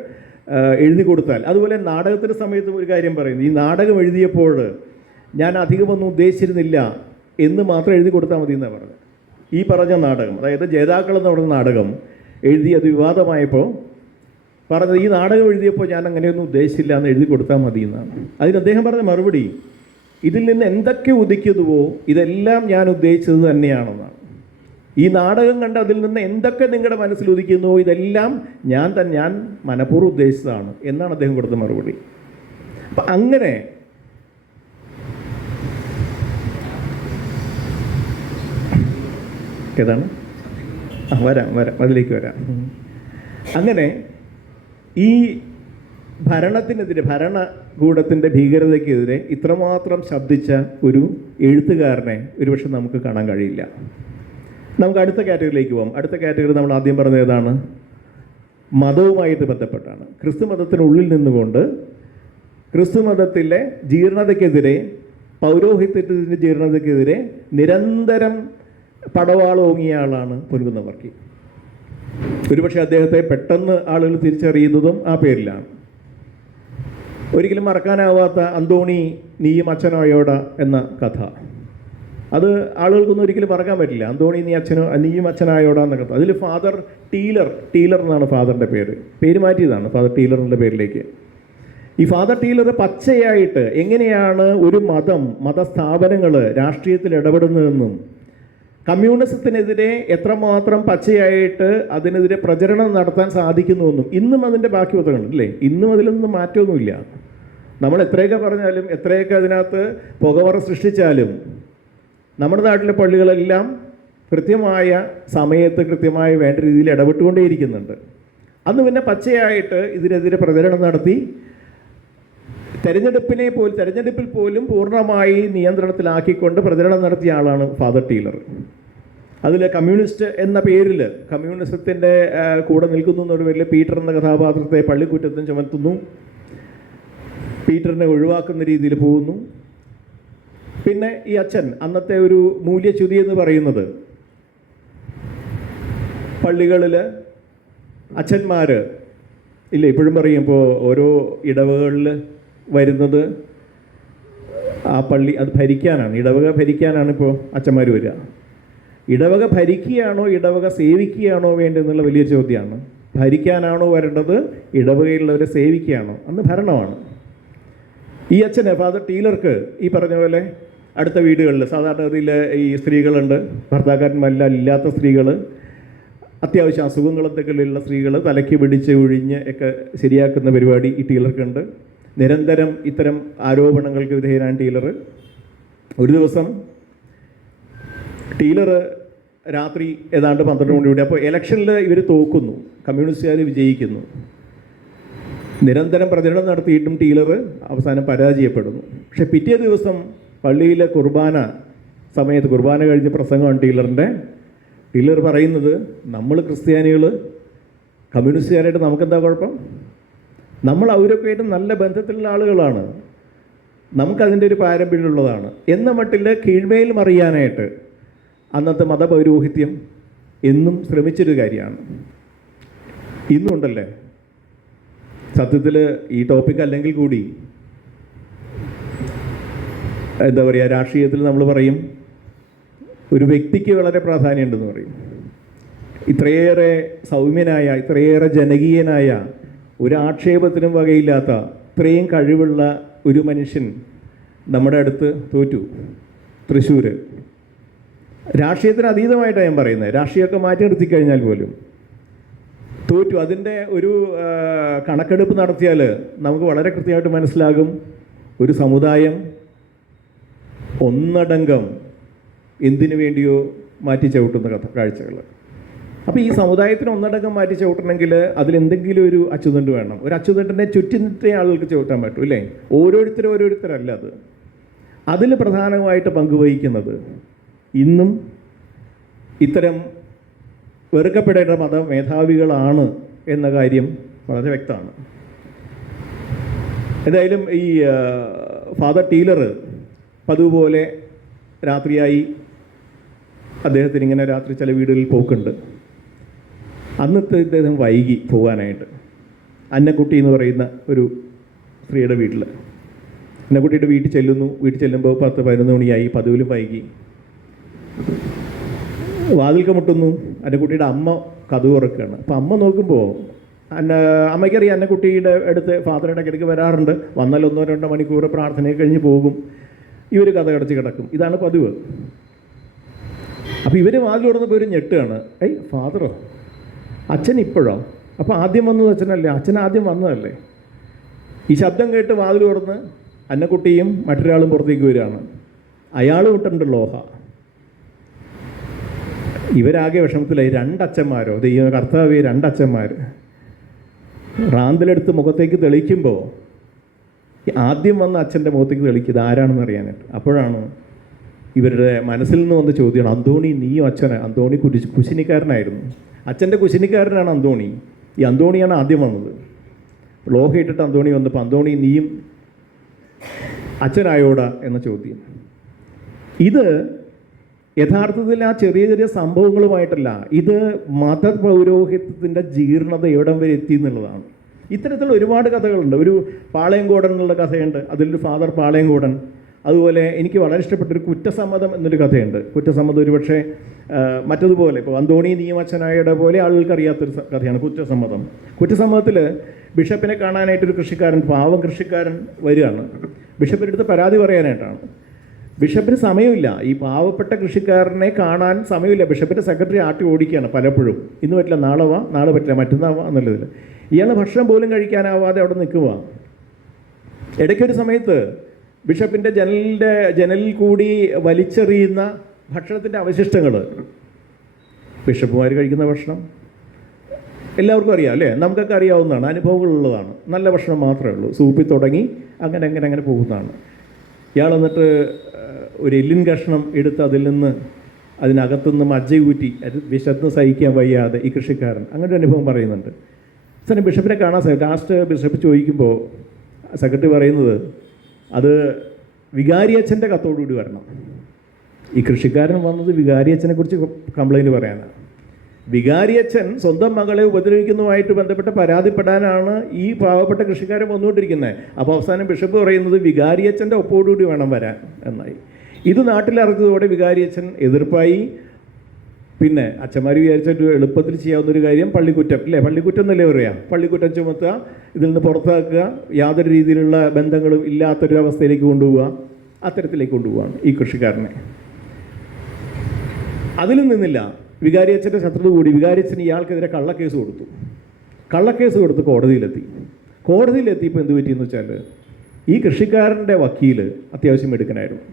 എഴുതി കൊടുത്താൽ. അതുപോലെ നാടകത്തിൻ്റെ സമയത്ത് ഒരു കാര്യം പറയുന്നു, ഈ നാടകം എഴുതിയപ്പോൾ ഞാൻ അധികമൊന്നും ഉദ്ദേശിച്ചിരുന്നില്ല എന്ന് മാത്രം എഴുതി കൊടുത്താൽ മതി എന്നാണ് പറഞ്ഞത്. ഈ പറഞ്ഞ നാടകം, അതായത് ജേതാക്കൾ എന്ന് പറയുന്ന നാടകം എഴുതി അത് വിവാദമായപ്പോൾ പറഞ്ഞത് ഈ നാടകം എഴുതിയപ്പോൾ ഞാൻ അങ്ങനെയൊന്നും ഉദ്ദേശിച്ചില്ല എന്ന് എഴുതി കൊടുത്താൽ മതി എന്നാണ്. അതിന് അദ്ദേഹം പറഞ്ഞ മറുപടി, ഇതിൽ നിന്ന് എന്തൊക്കെ ഉദിക്കുന്നുവോ ഇതെല്ലാം ഞാൻ ഉദ്ദേശിച്ചത് തന്നെയാണെന്നാണ്. ഈ നാടകം കണ്ട് അതിൽ നിന്ന് എന്തൊക്കെ നിങ്ങളുടെ മനസ്സിൽ ഉദിക്കുന്നുവോ ഇതെല്ലാം ഞാൻ മനഃപൂർവ്വം ഉദ്ദേശിച്ചതാണ് എന്നാണ് അദ്ദേഹം കൊടുത്ത മറുപടി. അപ്പം അങ്ങനെ ഏതാണ് വരാം അതിലേക്ക് വരാം. അങ്ങനെ ഈ ഭരണത്തിനെതിരെ, ഭരണകൂടത്തിൻ്റെ ഭീകരതയ്ക്കെതിരെ ഇത്രമാത്രം ശബ്ദിച്ച ഒരു എഴുത്തുകാരനെ ഒരുപക്ഷെ നമുക്ക് കാണാൻ കഴിയില്ല. നമുക്ക് അടുത്ത കാറ്റഗറിയിലേക്ക് പോകാം. അടുത്ത കാറ്റഗറി നമ്മൾ ആദ്യം പറഞ്ഞത് ഏതാണ്? മതവുമായിട്ട് ബന്ധപ്പെട്ടാണ്. ക്രിസ്തു മതത്തിനുള്ളിൽ നിന്നുകൊണ്ട് ക്രിസ്തു മതത്തിലെ ജീർണതയ്ക്കെതിരെ, പൗരോഹിത്യത്തിൻ്റെ ജീർണതയ്ക്കെതിരെ നിരന്തരം പടവാളോങ്ങിയ ആളാണ് പൊൻകുന്നം വർക്കി. ഒരുപക്ഷെ അദ്ദേഹത്തെ പെട്ടെന്ന് ആളുകൾ തിരിച്ചറിയുന്നതും ആ പേരിലാണ്. ഒരിക്കലും മറക്കാനാവാത്ത അന്തോണി നീയും അച്ഛനോയോട എന്ന കഥ, അത് ആളുകൾക്കൊന്നും ഒരിക്കലും മറക്കാൻ പറ്റില്ല. അന്തോണി നീയും അച്ഛനായോട എന്ന കഥ. അതിൽ ഫാദർ ടീലർ എന്നാണ് ഫാദറിൻ്റെ പേര് മാറ്റിയതാണ് ഫാദർ ടീലറിൻ്റെ പേരിലേക്ക്. ഈ ഫാദർ ടീലർ പച്ചയായിട്ട് എങ്ങനെയാണ് ഒരു മതസ്ഥാപനങ്ങൾ രാഷ്ട്രീയത്തിൽ ഇടപെടുന്നതെന്നും കമ്മ്യൂണിസത്തിനെതിരെ എത്രമാത്രം പച്ചയായിട്ട് അതിനെതിരെ പ്രചരണം നടത്താൻ സാധിക്കുന്നുവെന്നും ഇന്നും അതിൻ്റെ ബാക്കി പത്രങ്ങളുണ്ട് അല്ലേ. ഇന്നും അതിലൊന്നും മാറ്റമൊന്നുമില്ല. നമ്മൾ എത്രയൊക്കെ പറഞ്ഞാലും, എത്രയൊക്കെ അതിനകത്ത് പുകവറ സൃഷ്ടിച്ചാലും നമ്മുടെ നാട്ടിലെ പള്ളികളെല്ലാം കൃത്യമായ സമയത്ത് കൃത്യമായ വേണ്ട രീതിയിൽ ഇടപെട്ടുകൊണ്ടേയിരിക്കുന്നുണ്ട്. അന്ന് പിന്നെ പച്ചയായിട്ട് ഇതിനെതിരെ പ്രചരണം നടത്തി തെരഞ്ഞെടുപ്പിൽ പോലും പൂർണ്ണമായി നിയന്ത്രണത്തിലാക്കിക്കൊണ്ട് പ്രചരണം നടത്തിയ ആളാണ് ഫാദർ ടീലർ. അതിൽ കമ്മ്യൂണിസ്റ്റ് എന്ന പേരിൽ, കമ്മ്യൂണിസത്തിൻ്റെ കൂടെ നിൽക്കുന്നു എന്നൊരു പേരിൽ പീറ്റർ എന്ന കഥാപാത്രത്തെ പള്ളിക്കുറ്റത്തും ചുമത്തുന്നു, പീറ്ററിനെ ഒഴിവാക്കുന്ന രീതിയിൽ പോകുന്നു. പിന്നെ ഈ അച്ഛൻ, അന്നത്തെ ഒരു മൂല്യച്യുതി എന്ന് പറയുന്നത് പള്ളികളിൽ അച്ഛന്മാർ ഇല്ല ഇപ്പോഴും പറയും, ഇപ്പോൾ ഓരോ ഇടവകളിൽ വരുന്നത് ആ പള്ളി അത് ഭരിക്കാനാണ്, ഇടവക ഭരിക്കാനാണ് ഇപ്പോൾ അച്ഛന്മാർ വരിക. ഇടവക ഭരിക്കുകയാണോ ഇടവക സേവിക്കുകയാണോ വേണ്ടതെന്നുള്ള വലിയ ചോദ്യമാണ്. ഭരിക്കാനാണോ വരേണ്ടത്, ഇടവകയിലുള്ളവരെ സേവിക്കുകയാണോ? അന്ന് ഭരണമാണ്. ഈ അച്ഛന് ഫാദർ ടീലർക്ക് ഈ പറഞ്ഞ പോലെ അടുത്ത വീടുകളിൽ സാധാരണഗതിയിൽ ഈ സ്ത്രീകളുണ്ട്, ഭർത്താക്കന്മാരെല്ലാം ഇല്ലാത്ത സ്ത്രീകൾ, അത്യാവശ്യം അസുഖങ്ങളെന്തെങ്കിലുമുള്ള സ്ത്രീകൾ തലയ്ക്ക് പിടിച്ച് ഒഴിഞ്ഞ് ഒക്കെ ശരിയാക്കുന്ന പരിപാടി ഈ ടീലർക്കുണ്ട്. നിരന്തരം ഇത്തരം ആരോപണങ്ങൾക്ക് വിധേയനാണ് ടീലർ. ഒരു ദിവസം ടീലർ രാത്രി ഏതാണ്ട് 12 മണിയോടെ, അപ്പോൾ ഇലക്ഷനിൽ ഇവർ തോക്കുന്നു, കമ്മ്യൂണിസ്റ്റുകാർ വിജയിക്കുന്നു. നിരന്തരം പ്രചരണം നടത്തിയിട്ടും ടീലർ അവസാനം പരാജയപ്പെടുന്നു. പക്ഷേ പിറ്റേ ദിവസം പള്ളിയിലെ കുർബാന സമയത്ത്, കുർബാന കഴിഞ്ഞ പ്രസംഗമാണ് ടീലറിൻ്റെ. ടീലർ പറയുന്നത്, നമ്മൾ ക്രിസ്ത്യാനികൾ കമ്മ്യൂണിസ്റ്റുകാരായിട്ട് നമുക്കെന്താ കുഴപ്പം? നമ്മൾ അവരൊക്കെ ആയിട്ട് നല്ല ബന്ധത്തിലുള്ള ആളുകളാണ്, നമുക്കതിൻ്റെ ഒരു പാരമ്പര്യമുള്ളതാണ് എന്ന മട്ടിൽ കീഴ്മേൽ മറിയാനായിട്ട് അന്നത്തെ മതപൗരോഹിത്യം എന്നും ശ്രമിച്ചൊരു കാര്യമാണ്. ഇന്നുണ്ടല്ലേ, സത്യത്തിൽ ഈ ടോപ്പിക് അല്ലെങ്കിൽ കൂടി എന്താ പറയുക, രാഷ്ട്രീയത്തിൽ നമ്മൾ പറയും ഒരു വ്യക്തിക്ക് വളരെ പ്രാധാന്യമുണ്ടെന്ന് പറയും. ഇത്രയേറെ സൗമ്യനായ, ഇത്രയേറെ ജനകീയനായ, ഒരാക്ഷേപത്തിനും വകയില്ലാത്ത, ഇത്രയും കഴിവുള്ള ഒരു മനുഷ്യൻ നമ്മുടെ അടുത്ത് തോറ്റു. തൃശ്ശൂർ രാഷ്ട്രീയത്തിന് അതീതമായിട്ടാണ് ഞാൻ പറയുന്നത്, രാഷ്ട്രീയമൊക്കെ മാറ്റി നിർത്തിക്കഴിഞ്ഞാൽ പോലും തോറ്റു. അതിൻ്റെ ഒരു കണക്കെടുപ്പ് നടത്തിയാൽ നമുക്ക് വളരെ കൃത്യമായിട്ട് മനസ്സിലാകും ഒരു സമുദായം ഒന്നടങ്കം എന്തിനു വേണ്ടിയോ മാറ്റി ചവിട്ടുന്ന കാഴ്ചകൾ. അപ്പോൾ ഈ സമുദായത്തിന് ഒന്നടങ്കം മാറ്റി ചവിട്ടണമെങ്കിൽ അതിലെന്തെങ്കിലും ഒരു അച്ചുതണ്ട് വേണം. ഒരു അച്ചുതണ്ടിനെ ചുറ്റിനിട്ടേ ആളുകൾക്ക് ചവിട്ടാൻ പറ്റും, അല്ലേ? ഓരോരുത്തരല്ല അത്. അതിൽ പ്രധാനമായിട്ട് പങ്കുവഹിക്കുന്നത് ഇന്നും ഇത്തരം വെറുക്കപ്പെടേണ്ട മതമേധാവികളാണ് എന്ന കാര്യം വളരെ വ്യക്തമാണ്. എന്തായാലും ഈ ഫാദർ ടീലർ പതുപോലെ രാത്രിയായി അദ്ദേഹത്തിന് ഇങ്ങനെ രാത്രി ചില വീടുകളിൽ പോക്കുണ്ട്. അന്നത്തെ ഇദ്ദേഹം വൈകി പോകാനായിട്ട് അന്നക്കുട്ടി എന്ന് പറയുന്ന ഒരു സ്ത്രീയുടെ വീട്ടിൽ, അന്നക്കുട്ടിയുടെ വീട്ടിൽ ചെല്ലുന്നു. വീട്ടിൽ ചെല്ലുമ്പോൾ 10-11 മണിയായി, പതിവിലും വൈകി. വാതിൽക്ക് മുട്ടുന്നു. അന്നക്കുട്ടിയുടെ അമ്മ കതക് തുറക്കുകയാണ്. അപ്പോൾ അമ്മ നോക്കുമ്പോൾ അമ്മയ്ക്കറിയാം അന്നക്കുട്ടിയുടെ അടുത്ത് ഫാദറുടെ ഇടയ്ക്ക് വരാറുണ്ട്, വന്നാൽ 1-2 മണിക്കൂർ പ്രാർത്ഥനയൊക്കെ കഴിഞ്ഞ് പോകും. ഇവർ കഥ കടച്ച് കിടക്കും. ഇതാണ് പതിവ്. അപ്പോൾ ഇവർ വാതിൽ തുറന്നപ്പോൾ ഒരു ഞെട്ടുകയാണ്. ഫാദറോ, അച്ഛൻ ഇപ്പോഴോ? അപ്പോൾ ആദ്യം വന്നത് അച്ഛനല്ലേ? അച്ഛൻ ആദ്യം വന്നതല്ലേ? ഈ ശബ്ദം കേട്ട് വാതിൽ തുറന്ന് അന്നക്കുട്ടിയും മറ്റൊരാളും പുറത്തേക്ക് വരികയാണ്. അയാളും ഇട്ടുണ്ട് ലോഹ. ഇവരാകെ വിഷമത്തിലായി. 2 അച്ഛന്മാരോ, ദൈവ കർത്താവേ, 2 അച്ഛന്മാർ റാന്തലെടുത്ത് മുഖത്തേക്ക് തെളിക്കുമ്പോൾ ആദ്യം വന്ന അച്ഛൻ്റെ മുഖത്തേക്ക് തെളിക്കുന്നത് ആരാണെന്ന് അറിയാനായിട്ട്. അപ്പോഴാണ് ഇവരുടെ മനസ്സിൽ നിന്ന് വന്ന ചോദ്യമാണ്, അന്തോണി നീയും അച്ഛന്? അന്തോണി കുശിനിക്കാരനായിരുന്നു. അച്ഛൻ്റെ കുശിനിക്കാരനാണ് അന്തോണി. ഈ അന്തോണിയാണ് ആദ്യം വന്നത്. ലോഹ ഇട്ടിട്ട് അന്തോണി വന്നപ്പോൾ, അന്തോണി നീയും അച്ഛനായോടാ എന്ന ചോദ്യം. ഇത് യഥാർത്ഥത്തിൽ ആ ചെറിയ ചെറിയ സംഭവങ്ങളുമായിട്ടല്ല, ഇത് മതപൗരോഹിത്യത്തിൻ്റെ ജീർണത എവിടം വരെ എത്തി എന്നുള്ളതാണ്. ഇത്തരത്തിലുള്ള ഒരുപാട് കഥകളുണ്ട്. ഒരു പാളയംകോടൻ എന്നുള്ള കഥയുണ്ട്, അതിലൊരു ഫാദർ പാളയംകോടൻ. അതുപോലെ എനിക്ക് വളരെ ഇഷ്ടപ്പെട്ടൊരു കുറ്റസമ്മതം എന്നൊരു കഥയുണ്ട്. കുറ്റസമ്മതം ഒരുപക്ഷെ മറ്റതുപോലെ ഇപ്പോൾ അന്തോണി നിയമച്ഛനായുടെ പോലെ ആളുകൾക്ക് അറിയാത്തൊരു കഥയാണ് കുറ്റസമ്മതം. കുറ്റസമ്മതത്തിൽ ബിഷപ്പിനെ കാണാനായിട്ടൊരു കൃഷിക്കാരൻ, പാവം കൃഷിക്കാരൻ വരികയാണ് ബിഷപ്പിൻ്റെ അടുത്ത് പരാതി പറയാനായിട്ടാണ്. ബിഷപ്പിന് സമയമില്ല, ഈ പാവപ്പെട്ട കൃഷിക്കാരനെ കാണാൻ സമയമില്ല. ബിഷപ്പിൻ്റെ സെക്രട്ടറി ആട്ടി ഓടിക്കുകയാണ് പലപ്പോഴും. ഇന്ന് പറ്റില്ല, നാളെ വാ, നാളെ പറ്റില്ല, മറ്റന്നാൾ വാ എന്നുള്ളതിൽ. ഇയാൾ ഭക്ഷണം പോലും കഴിക്കാനാവാതെ അവിടെ നിൽക്കുക. ഇടയ്ക്കൊരു സമയത്ത് ബിഷപ്പിൻ്റെ ജനലിൽ കൂടി വലിച്ചെറിയുന്ന ഭക്ഷണത്തിൻ്റെ അവശിഷ്ടങ്ങൾ, ബിഷപ്പുമാർ കഴിക്കുന്ന ഭക്ഷണം എല്ലാവർക്കും അറിയാം, അല്ലേ? നമുക്കൊക്കെ അറിയാവുന്നതാണ്, അനുഭവങ്ങളുള്ളതാണ്. നല്ല ഭക്ഷണം മാത്രമേ ഉള്ളൂ, സൂപ്പിൽ തുടങ്ങി അങ്ങനെ പോകുന്നതാണ്. ഇയാൾ എന്നിട്ട് ഒരു എല്ലിൻ കഷ്ണം എടുത്ത് അതിൽ നിന്ന് അതിനകത്തുനിന്ന് മജ്ജ ഊറ്റി, അത് വിശന്ന് സഹിക്കാൻ വയ്യാതെ ഈ കൃഷിക്കാരൻ അങ്ങനെ ഒരു അനുഭവം പറയുന്നുണ്ട്. സാറിന് ബിഷപ്പിനെ കാണാൻ സാധിക്കും. ലാസ്റ്റ് ബിഷപ്പ് ചോദിക്കുമ്പോൾ സെക്രട്ടറി പറയുന്നത് അത് വികാരിയച്ഛൻ്റെ കത്തോടുകൂടി വരണം. ഈ കൃഷിക്കാരൻ വന്നത് വികാരിയച്ഛനെ കുറിച്ച് കംപ്ലൈൻറ്റ് പറയാനാണ്. വികാരിയച്ഛൻ സ്വന്തം മകളെ ഉപദ്രവിക്കുന്നതുമായിട്ട് ബന്ധപ്പെട്ട് പരാതിപ്പെടാനാണ് ഈ പാവപ്പെട്ട കൃഷിക്കാരൻ വന്നുകൊണ്ടിരിക്കുന്നത്. അപ്പോൾ അവസാനം ബിഷപ്പ് പറയുന്നത് വികാരിയച്ഛൻ്റെ ഒപ്പോടുകൂടി വേണം വരാൻ എന്നായി. ഇത് നാട്ടിലിറങ്ങിയതോടെ വികാരിയച്ഛൻ എതിർപ്പായി. പിന്നെ അച്ഛന്മാർ വിചാരിച്ചിട്ട് എളുപ്പത്തിൽ ചെയ്യാവുന്നൊരു കാര്യം പള്ളിക്കുറ്റം, അല്ലേ? പള്ളിക്കുറ്റം എന്നല്ലേ പറയുക? പള്ളിക്കുറ്റം ചുമത്തുക, ഇതിൽ നിന്ന് പുറത്താക്കുക, യാതൊരു രീതിയിലുള്ള ബന്ധങ്ങളും ഇല്ലാത്തൊരു അവസ്ഥയിലേക്ക് കൊണ്ടുപോവുക, അത്തരത്തിലേക്ക് കൊണ്ടുപോവുകയാണ് ഈ കൃഷിക്കാരനെ. അതിലും നിന്നില്ല, വികാരിയച്ഛൻ്റെ ശത്രുത കൂടി. വികാരിയച്ഛൻ ഇയാൾക്കെതിരെ കള്ളക്കേസ് കൊടുത്തു കോടതിയിലെത്തിയപ്പോൾ എന്ത് പറ്റിയെന്ന് വെച്ചാൽ, ഈ കൃഷിക്കാരൻ്റെ വക്കീൽ അത്യാവശ്യം എടുക്കനായിരുന്നു.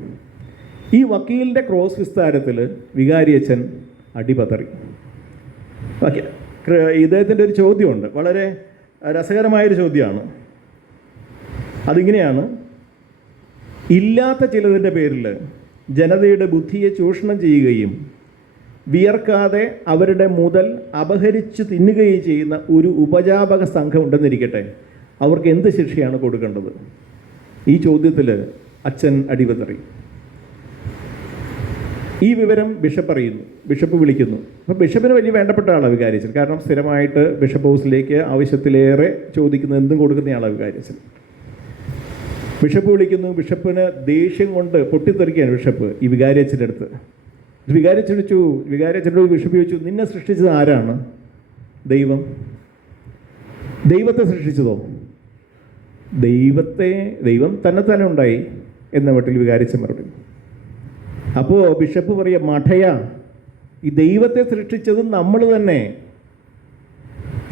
ഈ വക്കീലിൻ്റെ ക്രോസ് വിസ്താരത്തിൽ വികാരിയച്ഛൻ അടിപതറി. ഇദ്ദേഹത്തിൻ്റെ ഒരു ചോദ്യമുണ്ട്, വളരെ രസകരമായൊരു ചോദ്യമാണ്. അതിങ്ങനെയാണ്: ഇല്ലാത്ത ചിലതിൻ്റെ പേരിൽ ജനതയുടെ ബുദ്ധിയെ ചൂഷണം ചെയ്യുകയും വിയർക്കാതെ അവരുടെ മുതൽ അപഹരിച്ചു തിന്നുകയും ചെയ്യുന്ന ഒരു ഉപജാപക സംഘം ഉണ്ടെന്നിരിക്കട്ടെ, അവർക്ക് എന്ത് ശിക്ഷയാണ് കൊടുക്കേണ്ടത്? ഈ ചോദ്യത്തിൽ അച്ഛൻ അടിപതറി. ഈ വിവരം ബിഷപ്പ് വിളിക്കുന്നു. അപ്പോൾ ബിഷപ്പിന് വലിയ വേണ്ടപ്പെട്ട ആളാണ് വികാരിയച്ഛൻ. കാരണം സ്ഥിരമായിട്ട് ബിഷപ്പ് ഹൗസിലേക്ക് ആവശ്യത്തിലേറെ ചോദിക്കുന്ന എന്തും കൊടുക്കുന്ന ആളാണ് വികാരിയച്ഛൻ. ബിഷപ്പ് വിളിക്കുന്നു. ബിഷപ്പിന് ദേഷ്യം കൊണ്ട് പൊട്ടിത്തെറിക്കുകയാണ് ബിഷപ്പ് ഈ വികാരിയച്ഛൻ്റെ അടുത്ത്. വികാരിയച്ഛനോട് ബിഷപ്പ് ചോദിച്ചു, നിന്നെ സൃഷ്ടിച്ചത് ആരാണ്? ദൈവത്തെ സൃഷ്ടിച്ചതോ? ദൈവം തന്നെ ഉണ്ടായി എന്ന മട്ടിൽ വികാരിയച്ഛൻ മറുപടി. അപ്പോൾ ബിഷപ്പ് പറയുക, മഠയാ, ഈ ദൈവത്തെ സൃഷ്ടിച്ചതും നമ്മൾ തന്നെ.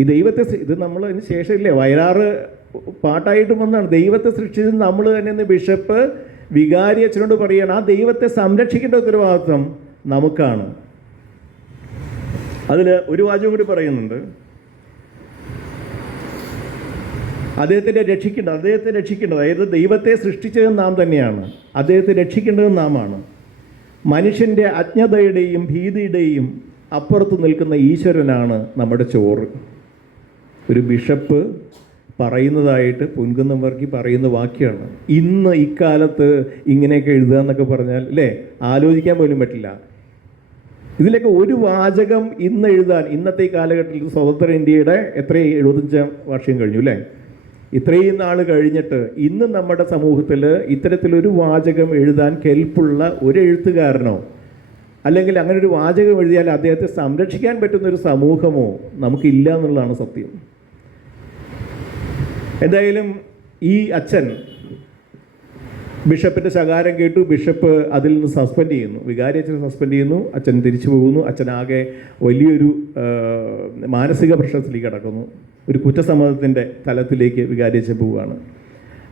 ഇത് നമ്മൾ അതിന് ശേഷമില്ലേ വയലാറ് പാട്ടായിട്ടും വന്നാണ്, ദൈവത്തെ സൃഷ്ടിച്ചത് നമ്മൾ തന്നെ എന്ന് ബിഷപ്പ് വികാരിയച്ഛനോട് പറയുകയാണ്. ആ ദൈവത്തെ സംരക്ഷിക്കേണ്ട ഉത്തരവാദിത്വം നമുക്കാണ്. അതിൽ ഒരു വാചകം കൂടി പറയുന്നുണ്ട്, അദ്ദേഹത്തെ രക്ഷിക്കേണ്ടത്, അതായത് ദൈവത്തെ സൃഷ്ടിച്ചത് നാം തന്നെയാണ്, അദ്ദേഹത്തെ രക്ഷിക്കേണ്ടത് നാമാണ്. മനുഷ്യൻ്റെ അജ്ഞതയുടെയും ഭീതിയുടെയും അപ്പുറത്ത് നിൽക്കുന്ന ഈശ്വരനാണ് നമ്മുടെ ചോറ്. ഒരു ബിഷപ്പ് പറയുന്നതായിട്ട് പൊൻകുന്നം വർക്കി പറയുന്ന വാക്യമാണ്. ഇന്ന് ഇക്കാലത്ത് ഇങ്ങനെയൊക്കെ എഴുതുക എന്നൊക്കെ പറഞ്ഞാൽ, അല്ലേ, ആലോചിക്കാൻ പോലും പറ്റില്ല. ഇതിലൊക്കെ ഒരു വാചകം ഇന്ന് എഴുതാൻ, ഇന്നത്തെ ഈ കാലഘട്ടത്തിൽ സ്വതന്ത്ര ഇന്ത്യയുടെ 75 വർഷം കഴിഞ്ഞു, അല്ലേ? ഇത്രയും നാൾ കഴിഞ്ഞിട്ട് ഇന്ന് നമ്മുടെ സമൂഹത്തിൽ ഇത്തരത്തിലൊരു വാചകം എഴുതാൻ കെൽപ്പുള്ള ഒരു എഴുത്തുകാരനോ, അല്ലെങ്കിൽ അങ്ങനെ ഒരു വാചകം എഴുതിയാൽ അദ്ദേഹത്തെ സംരക്ഷിക്കാൻ പറ്റുന്നൊരു സമൂഹമോ നമുക്കില്ല എന്നുള്ളതാണ് സത്യം. എന്തായാലും ഈ അച്ഛൻ ബിഷപ്പിൻ്റെ ശകാരം കേട്ടു. ബിഷപ്പ് അതിൽ നിന്ന് സസ്പെൻഡ് ചെയ്യുന്നു, വികാരിയച്ഛനെ സസ്പെൻഡ് ചെയ്യുന്നു. അച്ഛൻ തിരിച്ചു പോകുന്നു. അച്ഛനാകെ വലിയൊരു മാനസിക പ്രശ്നത്തിലേക്ക് കടക്കുന്നു. ഒരു കുറ്റസമ്മതത്തിൻ്റെ തലത്തിലേക്ക് വികാരിയച്ഛൻ പോവുകയാണ്.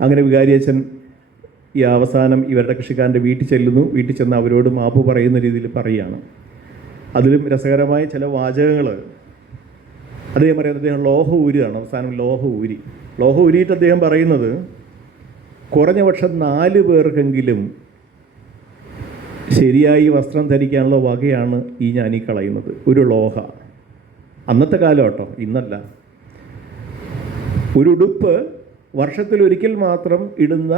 അങ്ങനെ വികാരിയച്ഛൻ ഈ അവസാനം ഇവരുടെ കൃഷിക്കാരൻ്റെ വീട്ടിൽ ചെല്ലുന്നു. വീട്ടിൽ ചെന്ന് അവരോട് മാപ്പ് പറയുന്ന രീതിയിൽ പറയുകയാണ്. അതിലും രസകരമായ ചില വാചകങ്ങൾ അദ്ദേഹം പറയുന്നത്, അദ്ദേഹം ലോഹ ഊരിയാണ്. അവസാനം ലോഹ ഊരിയിട്ട് അദ്ദേഹം പറയുന്നത്, കുറഞ്ഞ പക്ഷം 4 പേർക്കെങ്കിലും ശരിയായി വസ്ത്രം ധരിക്കാനുള്ള വകയാണ് ഞാനീ കളയുന്നത്. ഒരു ലോഹ, അന്നത്തെ കാലം കേട്ടോ, ഇന്നല്ല. ഒരു ഉടുപ്പ് വർഷത്തിലൊരിക്കൽ മാത്രം ഇടുന്ന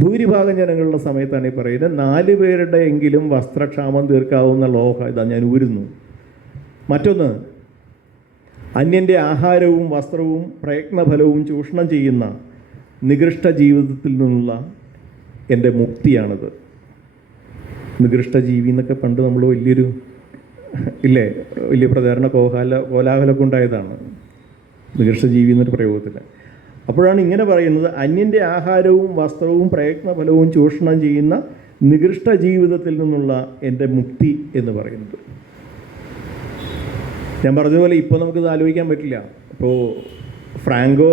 ഭൂരിഭാഗം ജനങ്ങളുടെ സമയത്താണ് ഈ പറയുന്നത്. 4 പേരുടെ എങ്കിലും വസ്ത്രക്ഷാമം തീർക്കാവുന്ന ലോഹ ഇതാ ഞാൻ ഊരുന്നു. മറ്റൊന്ന്, അന്യൻ്റെ ആഹാരവും വസ്ത്രവും പ്രയത്നഫലവും ചൂഷണം ചെയ്യുന്ന നികൃഷ്ട ജീവിതത്തിൽ നിന്നുള്ള എൻ്റെ മുക്തിയാണിത്. നികൃഷ്ട ജീവി എന്നൊക്കെ പണ്ട് നമ്മൾ വലിയ പ്രചാരണ കോലാഹലമൊക്കെ ഉണ്ടായതാണ് നികൃഷ്ട ജീവി എന്നൊരു പ്രയോഗത്തിൽ. അപ്പോഴാണ് ഇങ്ങനെ പറയുന്നത്, അന്യൻ്റെ ആഹാരവും വസ്ത്രവും പ്രയത്നഫലവും ചൂഷണം ചെയ്യുന്ന നികൃഷ്ട ജീവിതത്തിൽ നിന്നുള്ള എൻ്റെ മുക്തി എന്ന് പറയുന്നത്. ഞാൻ പറഞ്ഞതുപോലെ ഇപ്പോൾ നമുക്കിത് ആലോചിക്കാൻ പറ്റില്ല. ഇപ്പോൾ ഫ്രാങ്കോ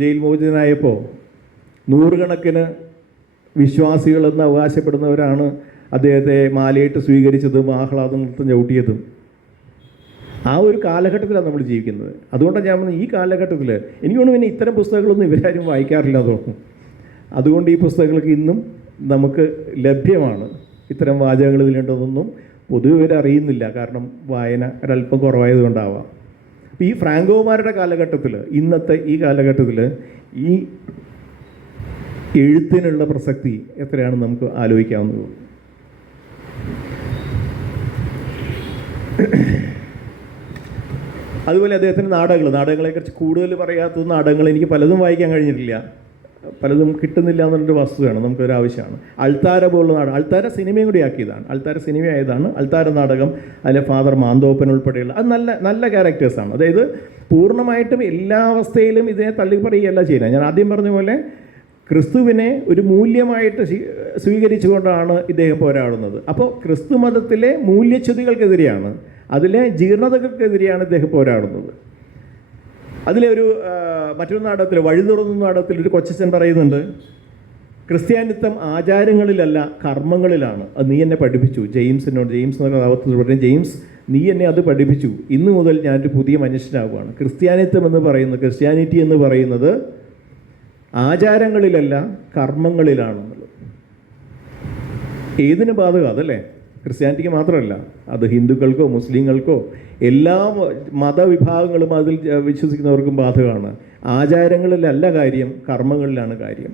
ജയിൽ മോചിതനായപ്പോൾ 100 കണക്കിന് വിശ്വാസികളെന്ന് അവകാശപ്പെടുന്നവരാണ് അദ്ദേഹത്തെ മാലയിട്ട് സ്വീകരിച്ചതും ആഹ്ലാദ നൃത്തം ചവിട്ടിയതും. ആ ഒരു കാലഘട്ടത്തിലാണ് നമ്മൾ ജീവിക്കുന്നത്. അതുകൊണ്ടാണ് ഞാൻ പറഞ്ഞത്, ഈ കാലഘട്ടത്തിൽ എനിക്ക് തോന്നുന്നു പിന്നെ ഇത്തരം പുസ്തകങ്ങളൊന്നും ഇവരാരും വായിക്കാറില്ല തോന്നുന്നു. അതുകൊണ്ട് ഈ പുസ്തകങ്ങൾക്ക് ഇന്നും നമുക്ക് ലഭ്യമാണ്. ഇത്തരം വാചകങ്ങൾ ഇതിലുണ്ടെന്നൊന്നും പൊതുവെ ഇവരറിയുന്നില്ല. കാരണം വായന ഒരല്പം കുറവായതുകൊണ്ടാവാം. ഈ ഫ്രാങ്കോമാരുടെ കാലഘട്ടത്തിൽ, ഇന്നത്തെ ഈ കാലഘട്ടത്തിൽ ഈ എഴുത്തിനുള്ള പ്രസക്തി എത്രയാണെന്ന് നമുക്ക് ആലോചിക്കാവുന്നതുള്ളൂ. അതുപോലെ അദ്ദേഹത്തിൻ്റെ നാടകങ്ങളെക്കുറിച്ച് കൂടുതൽ പറയാത്ത നാടകങ്ങൾ എനിക്ക് പലതും വായിക്കാൻ കഴിഞ്ഞിട്ടില്ല, പലതും കിട്ടുന്നില്ല എന്നുള്ളൊരു വസ്തുതയാണ്, നമുക്കൊരു ആവശ്യമാണ്. അൾത്താര പോലുള്ള നാടകം, അൾത്താര സിനിമയും കൂടി ആക്കിയതാണ്, അൾത്താര സിനിമയായതാണ് അൾത്താര നാടകം. അതിലെ ഫാദർ മാന്തോപ്പൻ ഉൾപ്പെടെയുള്ള അത് നല്ല നല്ല ക്യാരക്ടേഴ്സാണ്. അതായത് പൂർണ്ണമായിട്ടും എല്ലാ അവസ്ഥയിലും ഇതിനെ തള്ളിപ്പറയുകയല്ല ചെയ്യുന്നത്. ഞാൻ ആദ്യം പറഞ്ഞ പോലെ ക്രിസ്തുവിനെ ഒരു മൂല്യമായിട്ട് സ്വീകരിച്ചുകൊണ്ടാണ് ഇദ്ദേഹം പോരാടുന്നത്. അപ്പോൾ ക്രിസ്തു മതത്തിലെ മൂല്യച്യുതികൾക്കെതിരെയാണ്, അതിലെ ജീർണതകൾക്കെതിരെയാണ് ഇദ്ദേഹം പോരാടുന്നത്. അതിലെ മറ്റൊരു നാടകത്തിൽ, വഴി തുറന്ന നാടകത്തിൽ ഒരു കൊച്ചച്ഛൻ പറയുന്നുണ്ട്, ക്രിസ്ത്യാനിത്വം ആചാരങ്ങളിലല്ല കർമ്മങ്ങളിലാണ്, അത് നീ എന്നെ പഠിപ്പിച്ചു. ജെയിംസ് എന്ന കഥാപാത്രത്തിൽ പറയും, ജെയിംസ് നീ എന്നെ അത് പഠിപ്പിച്ചു, ഇന്നു മുതൽ ഞാനൊരു പുതിയ മനുഷ്യനാവുകയാണ്. ക്രിസ്ത്യാനിറ്റി എന്ന് പറയുന്നത് ആചാരങ്ങളിലല്ല കർമ്മങ്ങളിലാണെന്നുള്ളത്. ഏതിന് ബാധകം അതല്ലേ? ക്രിസ്ത്യാനിറ്റിക്ക് മാത്രമല്ല, അത് ഹിന്ദുക്കൾക്കോ മുസ്ലിങ്ങൾക്കോ എല്ലാ മതവിഭാഗങ്ങളും അതിൽ വിശ്വസിക്കുന്നവർക്കും ബാധകമാണ്. ആചാരങ്ങളിലല്ല കാര്യം, കർമ്മങ്ങളിലാണ് കാര്യം.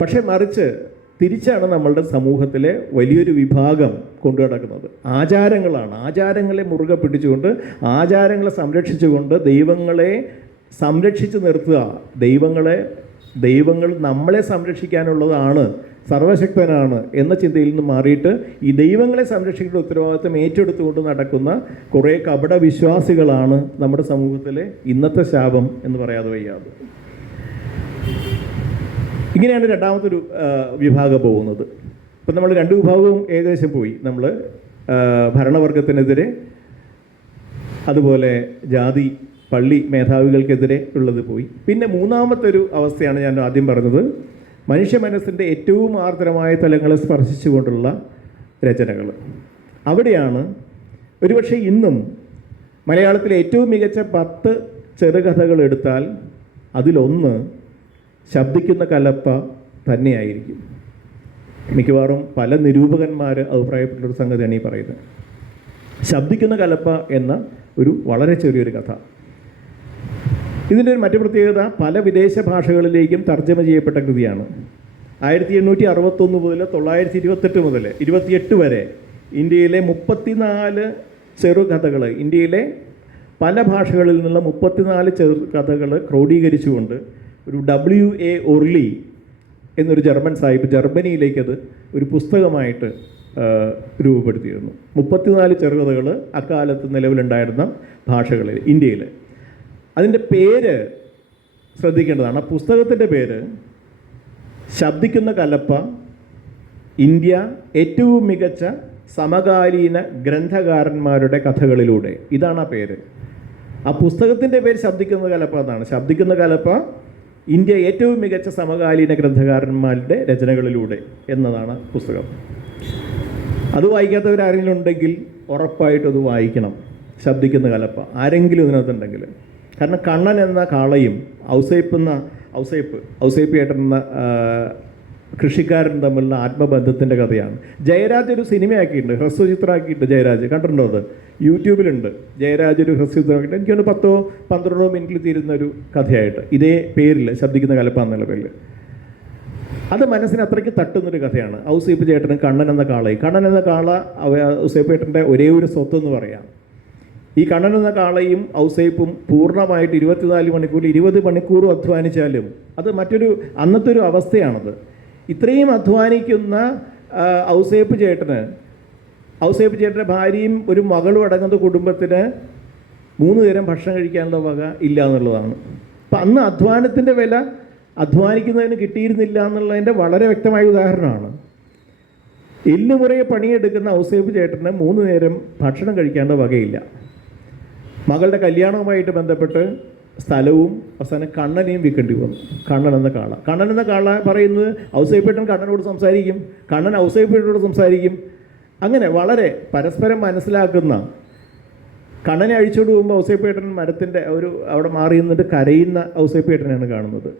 പക്ഷേ മറിച്ച് തിരിച്ചാണ് നമ്മളുടെ സമൂഹത്തിലെ വലിയൊരു വിഭാഗം കൊണ്ടു നടക്കുന്നത്. ആചാരങ്ങളാണ്. ആചാരങ്ങളെ മുറുകെ പിടിച്ചുകൊണ്ട്, ആചാരങ്ങളെ സംരക്ഷിച്ചുകൊണ്ട് ദൈവങ്ങളെ സംരക്ഷിച്ച് നിർത്തുക. ദൈവങ്ങൾ നമ്മളെ സംരക്ഷിക്കാനുള്ളതാണ്, സർവശക്തനാണ് എന്ന ചിന്തയിൽ നിന്ന് മാറിയിട്ട് ഈ ദൈവങ്ങളെ സംരക്ഷിക്കുന്ന ഉത്തരവാദിത്വം ഏറ്റെടുത്തുകൊണ്ട് നടക്കുന്ന കുറേ കപട വിശ്വാസികളാണ് നമ്മുടെ സമൂഹത്തിലെ ഇന്നത്തെ ശാപം എന്ന് പറയാതെ വയ്യാതെ. ഇങ്ങനെയാണ് രണ്ടാമതൊരു വിഭാഗം പോകുന്നത്. ഇപ്പം നമ്മൾ രണ്ട് വിഭാഗവും ഏകദേശം പോയി. നമ്മൾ ഭരണവർഗത്തിനെതിരെ, അതുപോലെ ജാതി പള്ളി മേധാവികൾക്കെതിരെ ഉള്ളത് പോയി. പിന്നെ മൂന്നാമത്തെ ഒരു അവസ്ഥയാണ് ഞാൻ ആദ്യം പറഞ്ഞത്, മനുഷ്യ മനസ്സിൻ്റെ ഏറ്റവും ആർദ്രമായ തലങ്ങളെ സ്പർശിച്ചുകൊണ്ടുള്ള രചനകൾ. അവിടെയാണ് ഒരുപക്ഷെ ഇന്നും മലയാളത്തിലെ ഏറ്റവും മികച്ച 10 ചെറുകഥകൾ എടുത്താൽ അതിലൊന്ന് ശബ്ദിക്കുന്ന കലപ്പ തന്നെയായിരിക്കും. മിക്കവാറും പല നിരൂപകന്മാർ അഭിപ്രായപ്പെട്ടൊരു സംഗതിയാണ് ഈ പറയുന്നത്. ശബ്ദിക്കുന്ന കലപ്പ എന്ന ഒരു വളരെ ചെറിയൊരു കഥ. ഇതിൻ്റെ ഒരു മറ്റു പ്രത്യേകത, പല വിദേശ ഭാഷകളിലേക്കും തർജ്ജമ ചെയ്യപ്പെട്ട കൃതിയാണ്. 1861 മുതൽ 1928 വരെ ഇന്ത്യയിലെ 34 ചെറുകഥകൾ, ഇന്ത്യയിലെ പല ഭാഷകളിൽ നിന്നുള്ള 34 ചെറുകഥകൾ ക്രോഡീകരിച്ചുകൊണ്ട് ഒരു W.A. ഒർലി എന്നൊരു ജർമ്മൻ സാഹിബ് ജർമ്മനിയിലേക്കത് ഒരു പുസ്തകമായിട്ട് രൂപപ്പെടുത്തിയിരുന്നു. 34 ചെറുകഥകൾ അക്കാലത്ത് നിലവിലുണ്ടായിരുന്ന ഭാഷകളിൽ ഇന്ത്യയിൽ. അതിൻ്റെ പേര് ശ്രദ്ധിക്കേണ്ടതാണ്. ആ പുസ്തകത്തിൻ്റെ പേര് ശബ്ദിക്കുന്ന കലപ്പ, ഇന്ത്യ ഏറ്റവും മികച്ച സമകാലീന ഗ്രന്ഥകാരന്മാരുടെ കഥകളിലൂടെ. ഇതാണ് ആ പേര്. ആ പുസ്തകത്തിൻ്റെ പേര് ശബ്ദിക്കുന്ന കലപ്പ എന്നാണ്. ശബ്ദിക്കുന്ന കലപ്പ, ഇന്ത്യ ഏറ്റവും മികച്ച സമകാലീന ഗ്രന്ഥകാരന്മാരുടെ രചനകളിലൂടെ എന്നതാണ് പുസ്തകം. അത് വായിക്കാത്തവരാരെങ്കിലും ഉണ്ടെങ്കിൽ ഉറപ്പായിട്ടും അത് വായിക്കണം. ശബ്ദിക്കുന്ന കലപ്പ ആരെങ്കിലും ഇതിനകത്തുണ്ടെങ്കിൽ. കാരണം കണ്ണൻ എന്ന കാളയും ഔസേപ്പ് ഏട്ടൻ എന്ന കൃഷിക്കാരൻ തമ്മിലുള്ള ആത്മബന്ധത്തിൻ്റെ കഥയാണ്. ജയരാജ് ഒരു സിനിമയാക്കിയിട്ടുണ്ട്, ഹ്രസ്വചിത്രമാക്കിയിട്ട്. ജയരാജ് കണ്ടിട്ടുണ്ടോ? അത് യൂട്യൂബിലുണ്ട്. ജയരാജ് ഒരു ഹ്രസ്വചിത്രമാക്കിയിട്ട് എനിക്കൊന്ന് 10-12 മിനിറ്റിൽ തീരുന്ന ഒരു കഥയായിട്ട്, ഇതേ പേരിൽ ശബ്ദിക്കുന്ന കലപ്പ എന്നുള്ള പേരിൽ. അത് മനസ്സിന് അത്രയ്ക്ക് തട്ടുന്നൊരു കഥയാണ്. ഔസേപ്പ് ചേട്ടനും കണ്ണൻ എന്ന കാളയും. കണ്ണൻ എന്ന കാള ഔസേപ്പ് ചേട്ടൻ്റെ ഒരേ ഒരു സ്വത്തെന്ന് പറയാം. ഈ കണ്ണൻ എന്ന കാളയും ഔസേപ്പും പൂർണ്ണമായിട്ട് 24 മണിക്കൂർ 20 മണിക്കൂറും അധ്വാനിച്ചാലും അത് അന്നത്തെ ഒരു അവസ്ഥയാണത്. ഇത്രയും അധ്വാനിക്കുന്ന ഔസേപ്പ് ചേട്ടൻ്റെ ഭാര്യയും ഒരു മകളും അടങ്ങുന്ന കുടുംബത്തിന് 3 നേരം ഭക്ഷണം കഴിക്കാനുള്ള വക ഇല്ല എന്നുള്ളതാണ്. അപ്പം അന്ന് അധ്വാനത്തിൻ്റെ വില അധ്വാനിക്കുന്നതിന് കിട്ടിയിരുന്നില്ല എന്നുള്ളതിൻ്റെ വളരെ വ്യക്തമായ ഉദാഹരണമാണ്. എല്ലുമുറയെ പണിയെടുക്കുന്ന ഔസേപ്പ് ചേട്ടന് 3 നേരം ഭക്ഷണം കഴിക്കാനുള്ള വകയില്ല. മകളുടെ കല്യാണവുമായിട്ട് ബന്ധപ്പെട്ട് സ്ഥലവും അവസാനം കണ്ണനെയും വിൽക്കേണ്ടി വന്നു. കണ്ണൻ എന്ന കാള പറയുന്നത് ഔസേപ്പേട്ടൻ കണ്ണനോട് സംസാരിക്കും, കണ്ണൻ ഔസേപ്പേട്ടനോട് സംസാരിക്കും. അങ്ങനെ വളരെ പരസ്പരം മനസ്സിലാക്കുന്ന. കണ്ണനെ അഴിച്ചുകൊണ്ട് പോകുമ്പോൾ ഔസേപ്പേട്ടൻ മരത്തിൻ്റെ അവിടെ മാറി നിന്നിട്ട് കരയുന്ന ഔസേപ്പേട്ടനെയാണ് കാണുന്നത്.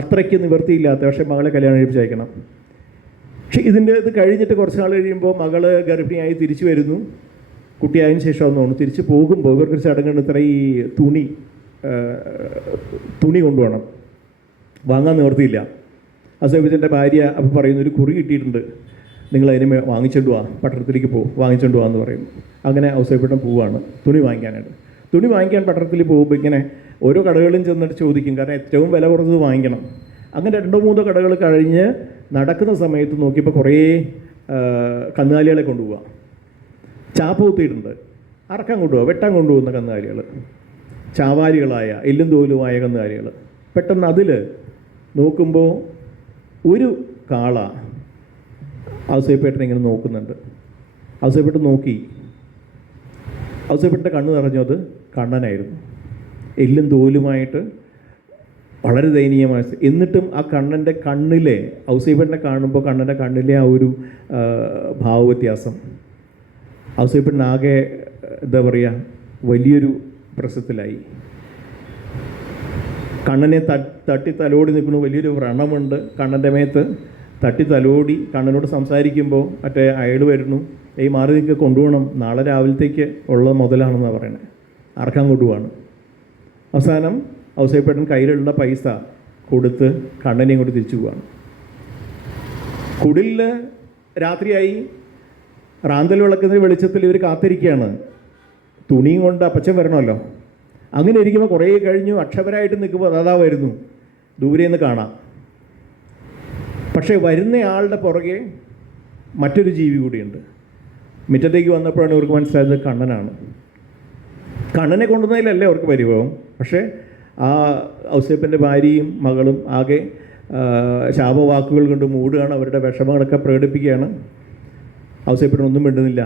അത്രയ്ക്ക് നിവൃത്തിയില്ലാത്ത, പക്ഷേ മകളെ കല്യാണം കഴിപ്പിച്ചയക്കണം. പക്ഷേ ഇത് കഴിഞ്ഞിട്ട് കുറച്ച് നാൾ കഴിയുമ്പോൾ മകള് ഗർഭിണിയായി തിരിച്ചു വരുന്നു. കുട്ടിയായതിനു ശേഷം ഒന്നു തിരിച്ചു പോകുമ്പോൾ ഇവർക്കൊരു ചടങ്ങുണ്ട്. ഇത്ര ഈ തുണി കൊണ്ടുപോകണം, വാങ്ങാൻ നിവർത്തിയില്ല. ഔസേപ്പച്ചൻ്റെ ഭാര്യ അപ്പോൾ പറയുന്നു, ഒരു കുറി കിട്ടിയിട്ടുണ്ട്, നിങ്ങളതിനെ വാങ്ങിച്ചുകൊണ്ട് വാ, പട്ടണത്തിലേക്ക് വാങ്ങിച്ചുകൊണ്ട് വാ എന്ന് പറയുന്നു. അങ്ങനെ ഔസേപ്പേട്ടൻ പോവുകയാണ് തുണി വാങ്ങിക്കാനായിട്ട്. തുണി വാങ്ങിക്കാൻ പട്ടണത്തിൽ പോകുമ്പോൾ ഇങ്ങനെ ഓരോ കടകളിലും ചെന്നിട്ട് ചോദിക്കും, കാരണം ഏറ്റവും വില കുറഞ്ഞത് വാങ്ങിക്കണം. അങ്ങനെ 2-3 കടകൾ കഴിഞ്ഞ് നടക്കുന്ന സമയത്ത് നോക്കിയപ്പോൾ കുറേ കന്നുകാലികളെ കൊണ്ടുപോവുക. ചാപ്പ കുത്തിയിട്ടുണ്ട്, അറക്കാൻ കൊണ്ടുപോകുക, വെട്ടാൻ കൊണ്ടുപോകുന്ന കന്നുകാലികൾ, ചാവാലികളായ എല്ലും തോലുമായ കന്നുകാലികൾ. പെട്ടെന്ന് അതിൽ നോക്കുമ്പോൾ ഒരു കാള ഔസേപ്പേട്ടനെ ഇങ്ങനെ നോക്കുന്നുണ്ട്. ഔസേപ്പേട്ടൻ നോക്കി, ഔസേപ്പേട്ടൻ്റെ കണ്ണ് നിറഞ്ഞത് കണ്ണനായിരുന്നു, എല്ലും തോലുമായിട്ട് വളരെ ദയനീയമായ. എന്നിട്ടും ആ കണ്ണൻ്റെ കണ്ണിലെ, ഔസേപ്പേട്ടനെ കാണുമ്പോൾ കണ്ണൻ്റെ കണ്ണിലെ ആ ഒരു ഭാവവ്യത്യാസം ഔസേപ്പേട്ടനാകെ എന്താ പറയുക, വലിയൊരു പ്രശ്നത്തിലായി. കണ്ണനെ തട്ടി തലോടി നിൽക്കുന്നു, വലിയൊരു വ്രണമുണ്ട് കണ്ണൻ്റെ മേത്ത്. തട്ടി തലോടി കണ്ണനോട് സംസാരിക്കുമ്പോൾ മറ്റേ അയാൾ വരുന്നു, മാറി നിൽക്കുക, കൊണ്ടുപോകണം, നാളെ രാവിലത്തേക്ക് ഉള്ള മുതലാണെന്നാണ് പറയണത്. അറക്കാൻ കൊണ്ടുപോവാണ്. അവസാനം ഔസേപ്പേട്ടൻ കയ്യിലുള്ള പൈസ കൊടുത്ത് കണ്ണനെയും കൊണ്ട് തിരിച്ചു പോവാണ്. കുടിലിൽ രാത്രിയായി, റാന്തൽ വിളക്കുന്ന വെളിച്ചത്തിൽ ഇവർ കാത്തിരിക്കുകയാണ്. തുണിയും കൊണ്ട് അപ്പച്ചൻ വരണമല്ലോ. അങ്ങനെ ഇരിക്കുമ്പോൾ കുറേ കഴിഞ്ഞു അക്ഷമരായിട്ട് നിൽക്കുമ്പോൾ അതാ വരുന്നു, ദൂരെ നിന്ന് കാണാം. പക്ഷേ വരുന്നയാളുടെ പുറകെ മറ്റൊരു ജീവി കൂടിയുണ്ട്. മുറ്റത്തേക്ക് വന്നപ്പോഴാണ് ഇവർക്ക് മനസ്സിലായത് കണ്ണനാണ്. കണ്ണനെ കൊണ്ടുവന്നതിലല്ലേ അവർക്ക് പരിഭവം. പക്ഷേ ആ ഔസേപ്പൻ്റെ ഭാര്യയും മകളും ആകെ ശാപവാക്കുകൾ കൊണ്ട് മൂടുകയാണ്, അവരുടെ വിഷമങ്ങളൊക്കെ പ്രകടിപ്പിക്കുകയാണ്. ഔസേപ്പനൊന്നും മിണ്ടുന്നില്ല.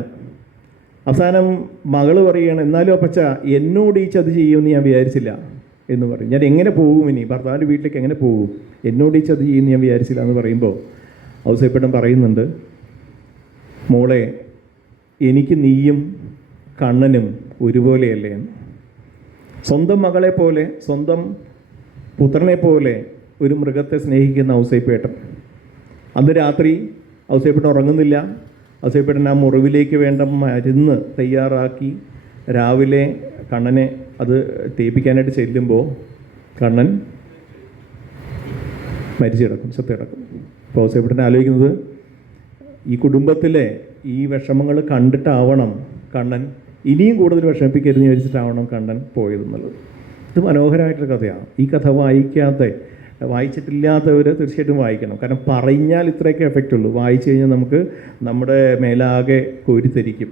അവസാനം മകൾ പറയുകയാണ്, എന്നാലും അപ്പച്ച എന്നോട് ഈ ചതി ചെയ്യുമെന്ന് ഞാൻ വിചാരിച്ചില്ല എന്ന് പറയും. ഞാൻ എങ്ങനെ പോകും ഇനി, ഭർത്താവിൻ്റെ വീട്ടിലേക്ക് എങ്ങനെ പോകും, എന്നോട് ഈ ചതി ചെയ്യുമെന്ന് ഞാൻ വിചാരിച്ചില്ല എന്ന് പറയുമ്പോൾ ഔസേപ്പേട്ടൻ പറയുന്നുണ്ട്, മോളെ, എനിക്ക് നീയും കണ്ണനും ഒരുപോലെയല്ലേ. സ്വന്തം മകളെ പോലെ, സ്വന്തം പുത്രനെ പോലെ ഒരു മൃഗത്തെ സ്നേഹിക്കുന്ന ഔസേപ്പേട്ടൻ. അന്ന് രാത്രി ഔസേപ്പേട്ടൻ ഉറങ്ങുന്നില്ല. ഔസേപ്പേട്ടൻ ആ മുറിവിലേക്ക് വേണ്ട മരുന്ന് തയ്യാറാക്കി രാവിലെ കണ്ണനെ അത് തേപ്പിക്കാനായിട്ട് ചെല്ലുമ്പോൾ കണ്ണൻ മരിച്ചു കിടക്കും, ചത്ത് കിടക്കും. അപ്പോൾ ഔസേപ്പേട്ടൻ ആലോചിക്കുന്നത്, ഈ കുടുംബത്തിലെ ഈ വിഷമങ്ങൾ കണ്ടിട്ടാവണം കണ്ണൻ, ഇനിയും കൂടുതൽ വിഷമിപ്പിക്കരുതെന്ന് വിചാരിച്ചിട്ടാവണം കണ്ണൻ പോയതെന്നുള്ളത്. ഇത് മനോഹരമായിട്ടൊരു കഥയാണ്. ഈ കഥ വായിച്ചിട്ടില്ലാത്തവർ തീർച്ചയായിട്ടും വായിക്കണം. കാരണം പറഞ്ഞാൽ ഇത്രയൊക്കെ എഫക്റ്റ് ഉള്ളൂ. വായിച്ചു കഴിഞ്ഞാൽ നമുക്ക് നമ്മുടെ മേലാകെ കോരിത്തരിക്കും,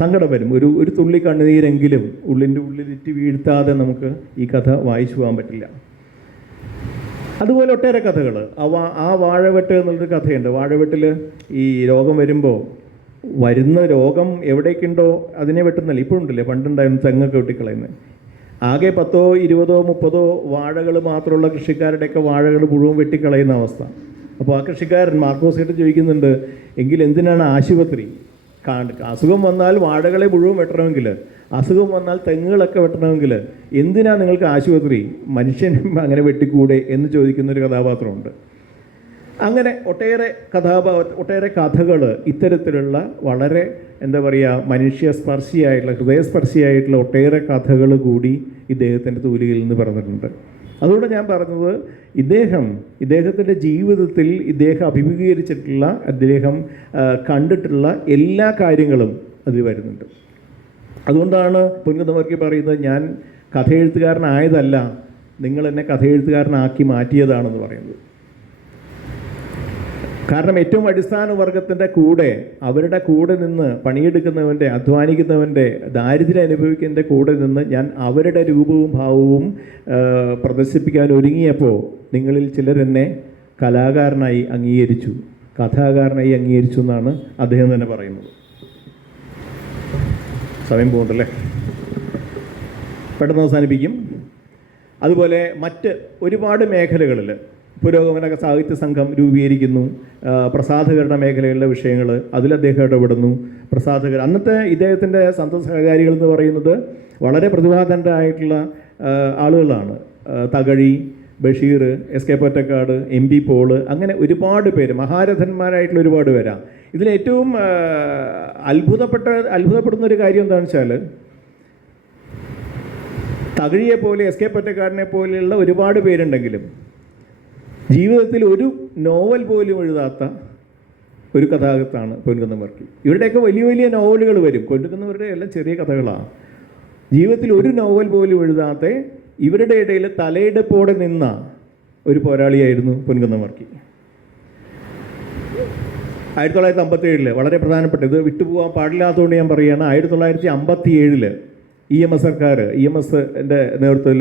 സങ്കടം വരും. ഒരു തുള്ളി കണ്ണുനീരെങ്കിലും ഉള്ളിൻ്റെ ഉള്ളിലിറ്റ് വീഴ്ത്താതെ നമുക്ക് ഈ കഥ വായിച്ചു പോകാൻ പറ്റില്ല. അതുപോലെ ഒട്ടേറെ കഥകൾ. ആ വാഴവെട്ട് എന്നുള്ളൊരു കഥയുണ്ട്. വാഴവെട്ടിൽ ഈ രോഗം വരുമ്പോൾ വരുന്ന രോഗം എവിടേക്കുണ്ടോ അതിനെ വെട്ടുന്നല്ല. ഇപ്പോഴുണ്ടല്ലേ, പണ്ടുണ്ടായിരുന്നു തെങ്ങൊക്കെ വെട്ടിക്കളയുന്നത്. ആകെ 10, 20, 30 വാഴകൾ മാത്രമുള്ള കൃഷിക്കാരുടെയൊക്കെ വാഴകൾ മുഴുവൻ വെട്ടിക്കളയുന്ന അവസ്ഥ. അപ്പോൾ ആ കൃഷിക്കാരൻ മാർക്കോസായിട്ട് ചോദിക്കുന്നുണ്ട്, എങ്കിൽ എന്തിനാണ് ആശുപത്രി? അസുഖം വന്നാൽ വാഴകളെ മുഴുവൻ വെട്ടണമെങ്കിൽ, അസുഖം വന്നാൽ തെങ്ങുകളൊക്കെ വെട്ടണമെങ്കിൽ എന്തിനാണ് നിങ്ങൾക്ക് ആശുപത്രി? മനുഷ്യൻ അങ്ങനെ വെട്ടിക്കൂടെ എന്ന് ചോദിക്കുന്നൊരു കഥാപാത്രമുണ്ട്. അങ്ങനെ ഒട്ടേറെ കഥകൾ ഇത്തരത്തിലുള്ള വളരെ എന്താ പറയുക, മനുഷ്യസ്പർശിയായിട്ടുള്ള, ഹൃദയസ്പർശിയായിട്ടുള്ള ഒട്ടേറെ കഥകൾ കൂടി ഇദ്ദേഹത്തിൻ്റെ തൂലികയിൽ നിന്ന് പറഞ്ഞിട്ടുണ്ട്. അതുകൊണ്ട് ഞാൻ പറഞ്ഞത്, ഇദ്ദേഹത്തിൻ്റെ ജീവിതത്തിൽ ഇദ്ദേഹം അഭിമുഖീകരിച്ചിട്ടുള്ള, അദ്ദേഹം കണ്ടിട്ടുള്ള എല്ലാ കാര്യങ്ങളും അതിൽ വരുന്നുണ്ട്. അതുകൊണ്ടാണ് പൊൻകുന്നമർക്കി പറയുന്നത്, ഞാൻ കഥയെഴുത്തുകാരനായതല്ല, നിങ്ങൾ എന്നെ കഥയെഴുത്തുകാരനാക്കി മാറ്റിയതാണെന്ന് പറയുന്നത്. കാരണം ഏറ്റവും അടിസ്ഥാന വർഗത്തിൻ്റെ കൂടെ, അവരുടെ കൂടെ നിന്ന് പണിയെടുക്കുന്നവൻ്റെ, അധ്വാനിക്കുന്നവൻ്റെ, ദാരിദ്ര്യം അനുഭവിക്കുന്നതിൻ്റെ കൂടെ നിന്ന് ഞാൻ അവരുടെ രൂപവും ഭാവവും പ്രദർശിപ്പിക്കാൻ ഒരുങ്ങിയപ്പോൾ നിങ്ങളിൽ ചിലരെന്നെ കലാകാരനായി അംഗീകരിച്ചു, കഥാകാരനായി അംഗീകരിച്ചു എന്നാണ് അദ്ദേഹം തന്നെ പറയുന്നത്. സമയം പോകുന്നുണ്ടല്ലേ, പെട്ടെന്ന് അവസാനിപ്പിക്കും. അതുപോലെ മറ്റ് ഒരുപാട് മേഖലകളിൽ പുരോഗമന സാഹിത്യ സംഘം രൂപീകരിക്കുന്നു. പ്രസാധകരുടെ മേഖലകളിലെ വിഷയങ്ങൾ അതിൽ അദ്ദേഹം ഇടപെടുന്നു. അന്നത്തെ ഇദ്ദേഹത്തിൻ്റെ സന്തത സഹകാരികൾ എന്ന് പറയുന്നത് വളരെ പ്രതിഭാധനരായിട്ടുള്ള ആളുകളാണ്. Thakazhi, Basheer, S K Pottekkatt, M P Paul, അങ്ങനെ ഒരുപാട് പേര്, മഹാരഥന്മാരായിട്ടുള്ള ഒരുപാട് പേരാണ്. ഇതിലേറ്റവും അത്ഭുതപ്പെടുന്നൊരു കാര്യം എന്താണെന്ന് വെച്ചാൽ, തകഴിയെ പോലെ, എസ് കെ പൊറ്റക്കാടിനെ പോലെയുള്ള ഒരുപാട് പേരുണ്ടെങ്കിലും ജീവിതത്തിൽ ഒരു നോവൽ പോലും എഴുതാത്ത ഒരു കഥാകൃത്താണ് പൊൻകുന്നം വർക്കി. ഇവരുടെയൊക്കെ വലിയ വലിയ നോവലുകൾ വരും. പൊൻകുന്നവരുടെ എല്ലാം ചെറിയ കഥകളാണ്. ജീവിതത്തിൽ ഒരു നോവൽ പോലും എഴുതാത്ത ഇവരുടെ ഇടയിൽ തലയെടുപ്പോടെ നിന്ന ഒരു പോരാളിയായിരുന്നു പൊൻകുന്നം വർക്കി. 1957 വളരെ പ്രധാനപ്പെട്ട, ഇത് വിട്ടുപോകാൻ പാടില്ലാത്തതുകൊണ്ട് ഞാൻ പറയുകയാണ്, 1957 EMS സർക്കാർ EMSൻ്റെ നേതൃത്വത്തിൽ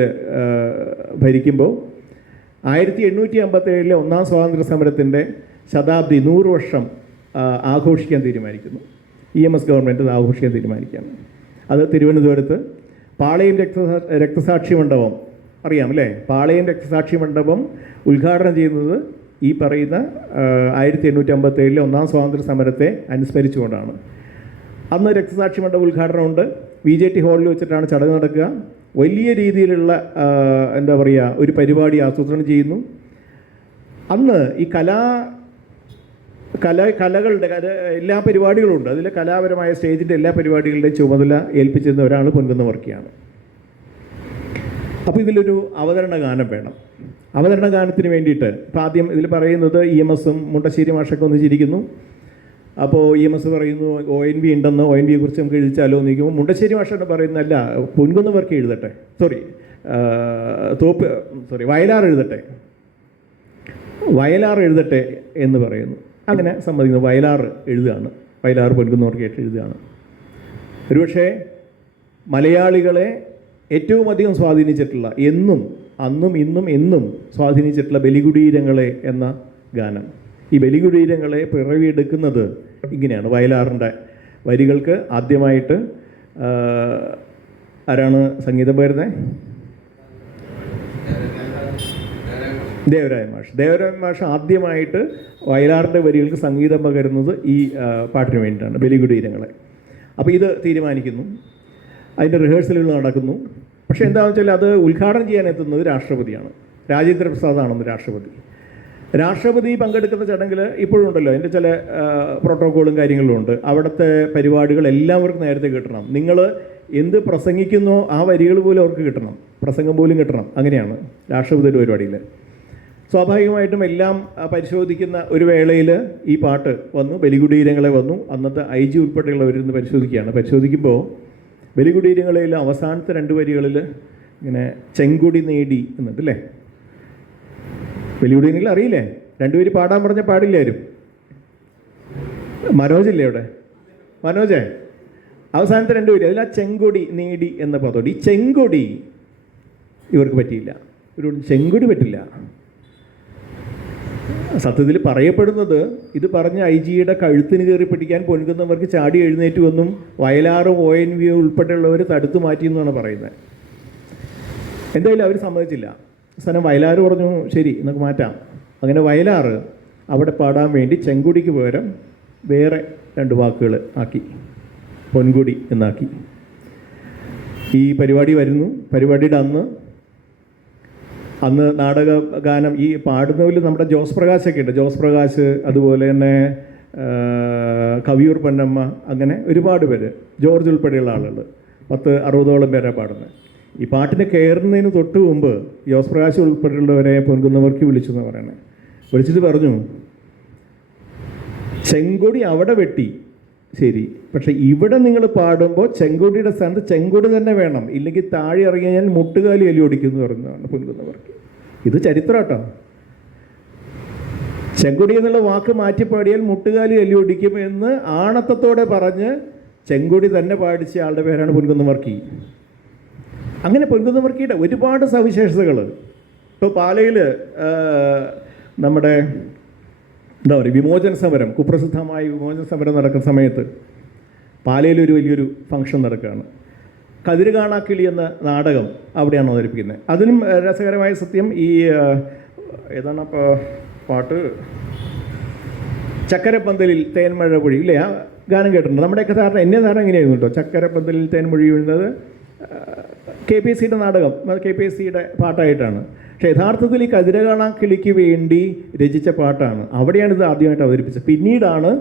ഭരിക്കുമ്പോൾ 1857 ഒന്നാം സ്വാതന്ത്ര്യ സമരത്തിൻ്റെ ശതാബ്ദി 100 വർഷം ആഘോഷിക്കാൻ തീരുമാനിക്കുന്നു. EMS ഗവൺമെൻറ് ആഘോഷിക്കാൻ തീരുമാനിക്കുകയാണ്. അത് തിരുവനന്തപുരത്ത് പാളയം രക്തസാക്ഷി മണ്ഡപം അറിയാം അല്ലേ? പാളയം രക്തസാക്ഷി മണ്ഡപം ഉദ്ഘാടനം ചെയ്യുന്നത് ഈ പറയുന്ന 1857 ഒന്നാം സ്വാതന്ത്ര്യ സമരത്തെ അനുസ്മരിച്ചുകൊണ്ടാണ്. അന്ന് രക്തസാക്ഷി മണ്ഡപം ഉദ്ഘാടനമുണ്ട്. VJT ഹാളിൽ വെച്ചിട്ടാണ് ചടങ്ങ് നടക്കുക. വലിയ രീതിയിലുള്ള എന്താ പറയുക, ഒരു പരിപാടി ആസൂത്രണം ചെയ്യുന്നു. അന്ന് ഈ കലകളുടെ എല്ലാ പരിപാടികളുണ്ട്. അതിൽ കലാപരമായ സ്റ്റേജിൻ്റെ എല്ലാ പരിപാടികളുടെയും ചുമതല ഏൽപ്പിച്ചിരുന്ന ഒരാൾ പൊൻകുന്നം വർക്കിയാണ്. അപ്പോൾ ഇതിലൊരു അവതരണ ഗാനം വേണം. അവതരണ ഗാനത്തിന് വേണ്ടിയിട്ട് ഇപ്പം ആദ്യം ഇതിൽ പറയുന്നത് EMSഉം മുണ്ടശ്ശേരി മാഷൊക്കെ ഒന്നിച്ചിരിക്കുന്നു. അപ്പോൾ EMS പറയുന്നു ONV ഉണ്ടെന്ന്, ONVയെ കുറിച്ച് നമുക്ക് എഴുതിച്ചാലോ എന്ന് ചോദിക്കുമ്പോൾ മുണ്ടശ്ശേരി മാഷാണ് പറയുന്നതല്ല, പൊൻകുന്നം വർക്കി എഴുതട്ടെ, വയലാർ എഴുതട്ടെ എന്ന് പറയുന്നു. അങ്ങനെ സമ്മതിക്കുന്നു. വയലാർ എഴുതുകയാണ്. വയലാർ പൊൻകുന്നം വർക്കിയായിട്ട് എഴുതുകയാണ്. ഒരുപക്ഷെ മലയാളികളെ ഏറ്റവും അധികം സ്വാധീനിച്ചിട്ടുള്ള, എന്നും അന്നും ഇന്നും എന്നും സ്വാധീനിച്ചിട്ടുള്ള ബലികുടീരങ്ങളെ എന്ന ഗാനം. ഈ ബലികുടീരങ്ങളെ പിറവിയെടുക്കുന്നത് ഇങ്ങനെയാണ്. വയലാറിൻ്റെ വരികൾക്ക് ആദ്യമായിട്ട് ആരാണ് സംഗീതം പകരുന്നത്? ദേവരായ മാഷ് ആദ്യമായിട്ട് വയലാറിൻ്റെ വരികൾക്ക് സംഗീതം പകരുന്നത് ഈ പാട്ടിന് വേണ്ടിയിട്ടാണ്, ബലികുടീരങ്ങളെ. അപ്പോൾ ഇത് തീരുമാനിക്കുന്നു. അതിൻ്റെ റിഹേഴ്സലുകൾ നടക്കുന്നു. പക്ഷേ എന്താണെന്ന് വെച്ചാൽ അത് ഉദ്ഘാടനം ചെയ്യാൻ എത്തുന്നത് രാഷ്ട്രപതിയാണ്. രാജേന്ദ്ര പ്രസാദാണെന്ന് രാഷ്ട്രപതി പങ്കെടുക്കുന്ന ചടങ്ങിൽ ഇപ്പോഴും ഉണ്ടല്ലോ, അതിൻ്റെ ചില പ്രോട്ടോക്കോളും കാര്യങ്ങളും ഉണ്ട്. അവിടുത്തെ പരിപാടികൾ എല്ലാവർക്കും നേരത്തെ കിട്ടണം. നിങ്ങൾ എന്ത് പ്രസംഗിക്കുന്നോ ആ വരികൾ പോലും അവർക്ക് കിട്ടണം, പ്രസംഗം പോലും കിട്ടണം. അങ്ങനെയാണ് രാഷ്ട്രപതിയുടെ പരിപാടിയിൽ. സ്വാഭാവികമായിട്ടും എല്ലാം പരിശോധിക്കുന്ന ഒരു വേളയിൽ ഈ പാട്ട് വന്നു, ബലികുടീരങ്ങളെ വന്നു. അന്നത്തെ IG ഉൾപ്പെടെയുള്ളവരിന്ന് പരിശോധിക്കുമ്പോൾ ബലികുടീരങ്ങളിൽ അവസാനത്തെ 2 വരികളിൽ ഇങ്ങനെ ചെങ്കൊടി നേടി എന്നുണ്ടല്ലേ. ബലികുടീരങ്ങൾ അറിയില്ലേ? 2 വരി പാടാൻ പറഞ്ഞാൽ പാടില്ലാരും. മനോജില്ലേ അവിടെ? മനോജേ, അവസാനത്തെ 2 വരി അതിൽ ആ ചെങ്കൊടി നേടി എന്ന പദമുണ്ട്. ഈ ചെങ്കൊടി ഇവർക്ക് പറ്റിയില്ല. ഒരു ചെങ്കൊടി പറ്റില്ല. സത്യത്തിൽ പറയപ്പെടുന്നത് ഇത് പറഞ്ഞ IG-യുടെ കഴുത്തിന് കയറി പിടിക്കാൻ പൊൻകുന്നവർക്ക് ചാടി എഴുന്നേറ്റ് വന്നും വയലാറും ONV ഉൾപ്പെടെയുള്ളവർ തടുത്തു മാറ്റിയെന്നാണ് പറയുന്നത്. എന്തായാലും അവർ സമ്മതിച്ചില്ല. അവസാനം വയലാർ പറഞ്ഞു ശരി നമുക്ക് മാറ്റാം. അങ്ങനെ വയലാർ അവിടെ പാടാൻ വേണ്ടി ചെങ്കൊടിക്ക് പകരം വേറെ 2 വാക്കുകൾ ആക്കി, പൊൻകൊടി എന്നാക്കി. ഈ പരിപാടി വരുന്നു. പരിപാടിയുടെ അന്ന് നാടക ഗാനം ഈ പാടുന്നതിൽ നമ്മുടെ ജോസ് പ്രകാശൊക്കെ ഉണ്ട്. ജോസ് പ്രകാശ്, അതുപോലെ തന്നെ കവിയൂർ പൊന്നമ്മ, അങ്ങനെ ഒരുപാട് പേര്, ജോർജ് ഉൾപ്പെടെയുള്ള ആളുകൾ, 10-60ഓളം പേരാണ് പാടുന്നത്. ഈ പാട്ടിന് കയറുന്നതിന് തൊട്ട് മുമ്പ് ജോസ് പ്രകാശ് ഉൾപ്പെടെയുള്ളവരെ പൊൻകുന്നം വർക്കി വിളിച്ചു എന്ന് പറയുന്നത്. വിളിച്ചിട്ട് പറഞ്ഞു ചെങ്കൊടി അവിടെ വെട്ടി ശരി, പക്ഷെ ഇവിടെ നിങ്ങൾ പാടുമ്പോൾ ചെങ്കൊടിയുടെ സ്ഥാനത്ത് ചെങ്കൊടി തന്നെ വേണം, ഇല്ലെങ്കിൽ താഴെ ഇറങ്ങി കഴിഞ്ഞാൽ മുട്ടുകാലി എലി ഓടിക്കുന്നു പറഞ്ഞതാണ് പൊൻകുന്നം വർക്കി. ഇത് ചരിത്രം കേട്ടോ. ചെങ്കൊടി എന്നുള്ള വാക്ക് മാറ്റി പാടിയാൽ മുട്ടുകാലി എലി ഓടിക്കും എന്ന് ആണത്തത്തോടെ പറഞ്ഞ് ചെങ്കൊടി തന്നെ പാടിച്ച ആളുടെ പേരാണ് പൊൻകുന്നം വർക്കി. അങ്ങനെ പൊൻകുന്നം വർക്കിയുടെ ഒരുപാട് സവിശേഷതകൾ. ഇപ്പോൾ പാലയിൽ നമ്മുടെ എന്താ പറയുക, വിമോചന സമരം, കുപ്രസിദ്ധമായ വിമോചന സമരം നടക്കുന്ന സമയത്ത് പാലയിലൊരു വലിയൊരു ഫംഗ്ഷൻ നടക്കുകയാണ്. കതിര് കാണാക്കിളി എന്ന നാടകം അവിടെയാണ് അവതരിപ്പിക്കുന്നത്. അതിനും രസകരമായ സത്യം, ഈ ഏതാണ് അപ്പോൾ പാട്ട്, ചക്കരപ്പന്തലിൽ തേൻമഴ പൊഴി ഇല്ലേ, ആ ഗാനം കേട്ടിട്ടുണ്ട്. നമ്മുടെയൊക്കെ ധാരണ, എന്നെ ധാരണ എങ്ങനെയായിരുന്നു കേട്ടോ, ചക്കരപ്പന്തലിൽ തേൻമൊഴി വീഴുന്നത് KPSCയുടെ നാടകം, KPSCയുടെ പാട്ടായിട്ടാണ്. പക്ഷേ യഥാർത്ഥത്തിൽ ഈ കതിര കാണാൻ കിളിക്ക് വേണ്ടി രചിച്ച പാട്ടാണ്. അവിടെയാണ് ഇത് ആദ്യമായിട്ട് അവതരിപ്പിച്ചത്. പിന്നീടാണ്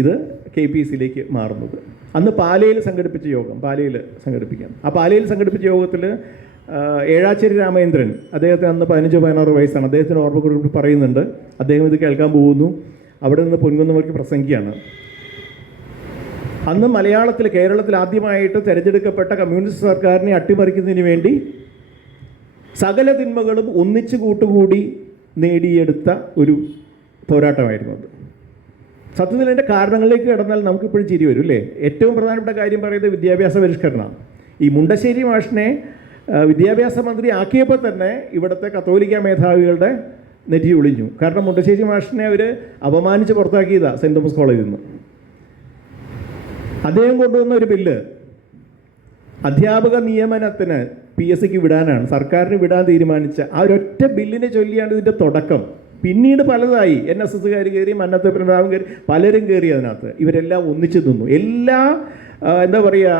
ഇത് KPSCയിലേക്ക് മാറുന്നത്. അന്ന് പാലയിൽ സംഘടിപ്പിച്ച യോഗം, പാലയിൽ സംഘടിപ്പിക്കാം. ആ പാലയിൽ സംഘടിപ്പിച്ച യോഗത്തിൽ ഏഴാച്ചേരി രാമേന്ദ്രൻ, അദ്ദേഹത്തിന് അന്ന് 15-16 വയസ്സാണ്. അദ്ദേഹത്തിന് ഓർമ്മക്കുറിപ്പിൽ പറയുന്നുണ്ട്, അദ്ദേഹം ഇത് കേൾക്കാൻ പോകുന്നു. അവിടെ നിന്ന് പൊൻകുന്നം വർക്കി പ്രസംഗിക്കുകയാണ്. അന്ന് മലയാളത്തിൽ, കേരളത്തിൽ ആദ്യമായിട്ട് തിരഞ്ഞെടുക്കപ്പെട്ട കമ്മ്യൂണിസ്റ്റ് സർക്കാരിനെ അട്ടിമറിക്കുന്നതിന് വേണ്ടി സകല തിന്മകളും ഒന്നിച്ചു കൂട്ടുകൂടി നേടിയെടുത്ത ഒരു പോരാട്ടമായിരുന്നു അത്. സത്യത്തിൽ അതിൻ്റെ കാരണങ്ങളിലേക്ക് കിടന്നാൽ നമുക്കിപ്പോഴും ചിരി വരും അല്ലേ. ഏറ്റവും പ്രധാനപ്പെട്ട കാര്യം പറയുന്നത് വിദ്യാഭ്യാസ പരിഷ്കരണമാണ്. ഈ മുണ്ടശ്ശേരി മാഷിനെ വിദ്യാഭ്യാസ മന്ത്രി ആക്കിയപ്പോൾ തന്നെ ഇവിടുത്തെ കത്തോലിക്ക മേധാവികളുടെ നെറ്റി ഒളിഞ്ഞു. കാരണം മുണ്ടശ്ശേരി മാഷിനെ അവർ അപമാനിച്ച് പുറത്താക്കിയതാണ് സെൻറ്റ് തോമസ് കോളേജിൽ നിന്ന്. അദ്ദേഹം കൊണ്ടുവന്ന ഒരു ബില്ല് അധ്യാപക നിയമനത്തിന് PSCക്ക് വിടാനാണ്, സർക്കാരിന് വിടാൻ തീരുമാനിച്ച ആ ഒരൊറ്റ ബില്ലിനെ ചൊല്ലിയാണ് ഇതിൻ്റെ തുടക്കം. പിന്നീട് പലതായി, NSSകാർ കയറി, മന്നത്ത് പിണറാവും കയറി, പലരും കയറി അതിനകത്ത്. ഇവരെല്ലാം ഒന്നിച്ചു നിന്നു. എല്ലാ എന്താ പറയുക,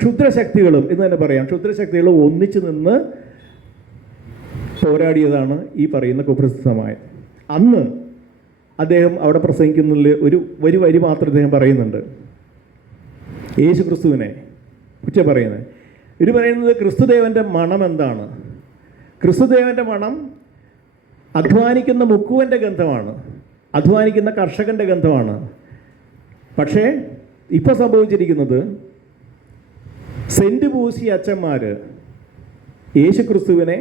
ക്ഷുദ്രശക്തികളും എന്ന് തന്നെ പറയാം, ക്ഷുദ്രശക്തികളും ഒന്നിച്ചു നിന്ന് പോരാടിയതാണ് ഈ പറയുന്ന കുപ്രസിദ്ധമായ. അന്ന് അദ്ദേഹം അവിടെ പ്രസംഗിക്കുന്നതിൽ ഒരു വരി മാത്രം അദ്ദേഹം പറയുന്നുണ്ട്. യേശു ക്രിസ്തുവിനെ കുറ്റം പറയുന്നത്. ഇവർ പറയുന്നത് ക്രിസ്തുദേവൻ്റെ മണം എന്താണ്? ക്രിസ്തുദേവൻ്റെ മണം അധ്വാനിക്കുന്ന മുക്കുവൻ്റെ ഗന്ധമാണ്, അധ്വാനിക്കുന്ന കർഷകൻ്റെ ഗന്ധമാണ്. പക്ഷേ ഇപ്പോൾ സംഭവിച്ചിരിക്കുന്നത്, സെൻറ്റ് പൂശിയ അച്ഛന്മാർ യേശു ക്രിസ്തുവിനെ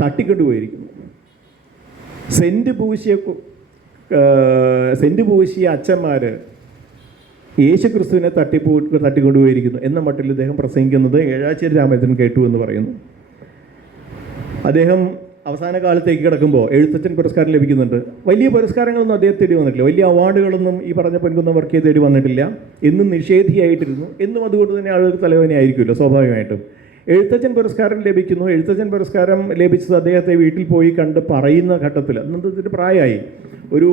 തട്ടിക്കൊണ്ടുപോയിരിക്കുന്നു. സെൻറ്റ് പൂശിയ അച്ഛന്മാർ യേശു ക്രിസ്തുവിനെ തട്ടിക്കൊണ്ടുപോയിരിക്കുന്നു എന്ന മട്ടിൽ ഇദ്ദേഹം പ്രസംഗിക്കുന്നത് ഏഴാച്ചേരി രാമചന്ദ്രൻ കേട്ടു എന്ന് പറയുന്നു. അദ്ദേഹം അവസാന കാലത്തേക്ക് കിടക്കുമ്പോൾ എഴുത്തച്ഛൻ പുരസ്കാരം ലഭിക്കുന്നുണ്ട്. വലിയ പുരസ്കാരങ്ങളൊന്നും അദ്ദേഹം തേടി വന്നിട്ടില്ല, വലിയ അവാർഡുകളൊന്നും ഈ പറഞ്ഞ പൊൻകുന്നം വർക്കിയെ തേടി വന്നിട്ടില്ല. എന്നും നിഷേധിയായിട്ടിരുന്നു. എന്നും അതുകൊണ്ട് തന്നെ ആളുകൾക്ക് തലവേദനയായിരിക്കുമല്ലോ സ്വാഭാവികമായിട്ടും. എഴുത്തച്ഛൻ പുരസ്കാരം ലഭിക്കുന്നു. എഴുത്തച്ഛൻ പുരസ്കാരം ലഭിച്ചത് അദ്ദേഹത്തെ വീട്ടിൽ പോയി കണ്ട് പറയുന്ന ഘട്ടത്തിൽ, അന്നത്തെ പ്രായമായി, ഒരു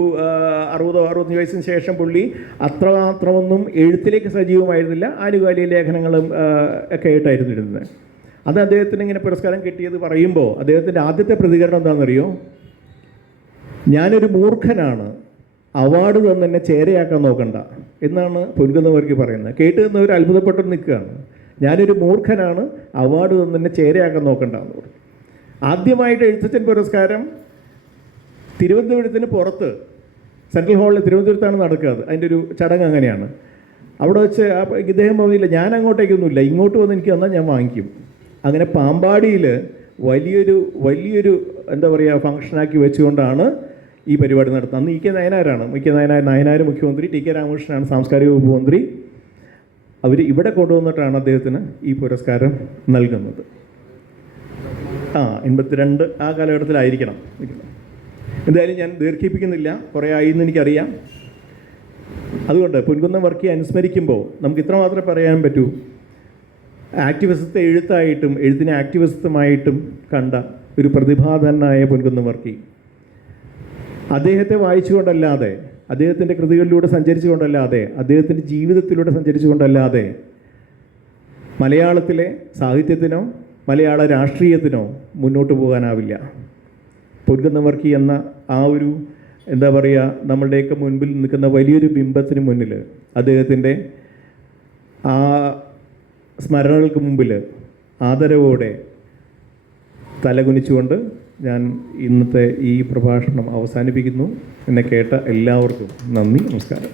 60-65 വയസ്സിന് ശേഷം പുള്ളി അത്രമാത്രമൊന്നും എഴുത്തിലേക്ക് സജീവമായിരുന്നില്ല, ആനുകാലിക ലേഖനങ്ങളും ഒക്കെ ആയിട്ടായിരുന്നു ഇരുന്നത്. അത് അദ്ദേഹത്തിന് ഇങ്ങനെ പുരസ്കാരം കിട്ടിയത് പറയുമ്പോൾ അദ്ദേഹത്തിൻ്റെ ആദ്യത്തെ പ്രതികരണം എന്താണെന്നറിയോ? ഞാനൊരു മൂർഖനാണ്, അവാർഡ് തന്നെ എന്നെ ചേരയാക്കാൻ നോക്കണ്ട എന്നാണ് പൊൻകുന്നവർക്ക് പറയുന്നത്. കേട്ട് നിന്നവർ അത്ഭുതപ്പെട്ട് നിൽക്കുകയാണ്. ഞാനൊരു മൂർഖനാണ്, അവാർഡ് തന്നെ ചേരയാക്കാൻ നോക്കണ്ട എന്ന് പറഞ്ഞു. ആദ്യമായിട്ട് എഴുത്തച്ഛൻ പുരസ്കാരം തിരുവനന്തപുരത്തിന് പുറത്ത്, സെൻട്രൽ ഹാളിൽ, തിരുവനന്തപുരത്താണ് നടക്കുക. അതിൻ്റെ ഒരു ചടങ്ങ് അങ്ങനെയാണ്. അവിടെ വെച്ച് ഇദ്ദേഹം പറഞ്ഞില്ല, ഞാൻ അങ്ങോട്ടേക്കൊന്നുമില്ല, ഇങ്ങോട്ട് വന്ന് എനിക്ക് തന്നാൽ ഞാൻ വാങ്ങിക്കും. അങ്ങനെ പാമ്പാടിയിൽ വലിയൊരു എന്താ പറയുക ഫംഗ്ഷനാക്കി വെച്ചുകൊണ്ടാണ് ഈ പരിപാടി നടത്തുന്നത്. അന്ന് E.K. നായനാർ മുഖ്യമന്ത്രി, T.K. രാമകൃഷ്ണനാണ് സാംസ്കാരിക വകുപ്പ് മന്ത്രി. അവർ ഇവിടെ കൊണ്ടുവന്നിട്ടാണ് അദ്ദേഹത്തിന് ഈ പുരസ്കാരം നൽകുന്നത്. 82 ആ കാലഘട്ടത്തിലായിരിക്കണം. എന്തായാലും ഞാൻ ദീർഘിപ്പിക്കുന്നില്ല, കുറേ ആയിന്ന് എനിക്കറിയാം. അതുകൊണ്ട് പൊൻകുന്നം വർക്കിയെ അനുസ്മരിക്കുമ്പോൾ നമുക്ക് ഇത്ര മാത്രമേ പറയാൻ പറ്റൂ. ആക്ടിവിസത്തെ എഴുത്തായിട്ടും എഴുത്തിനെ ആക്ടിവിസത്തുമായിട്ടും കണ്ട ഒരു പ്രതിഭാധനായ പൊൻകുന്നം വർക്കി, അദ്ദേഹത്തെ വായിച്ചുകൊണ്ടല്ലാതെ, അദ്ദേഹത്തിൻ്റെ കൃതികളിലൂടെ സഞ്ചരിച്ചുകൊണ്ടല്ലാതെ, അദ്ദേഹത്തിൻ്റെ ജീവിതത്തിലൂടെ സഞ്ചരിച്ചുകൊണ്ടല്ലാതെ മലയാളത്തിലെ സാഹിത്യത്തിനോ മലയാള രാഷ്ട്രീയത്തിനോ മുന്നോട്ട് പോകാനാവില്ല. പൊൻകുന്നം വർക്കി എന്ന ആ ഒരു എന്താ പറയുക, നമ്മളുടെയൊക്കെ മുൻപിൽ നിൽക്കുന്ന വലിയൊരു ബിംബത്തിന് മുന്നിൽ അദ്ദേഹത്തിൻ്റെ ആ സ്മരണകൾക്ക് മുമ്പിൽ ആദരവോടെ തലകുനിച്ചുകൊണ്ട് ഞാൻ ഇന്നത്തെ ഈ പ്രഭാഷണം അവസാനിപ്പിക്കുന്നു. എന്നെ കേട്ട എല്ലാവർക്കും നന്ദി, നമസ്കാരം.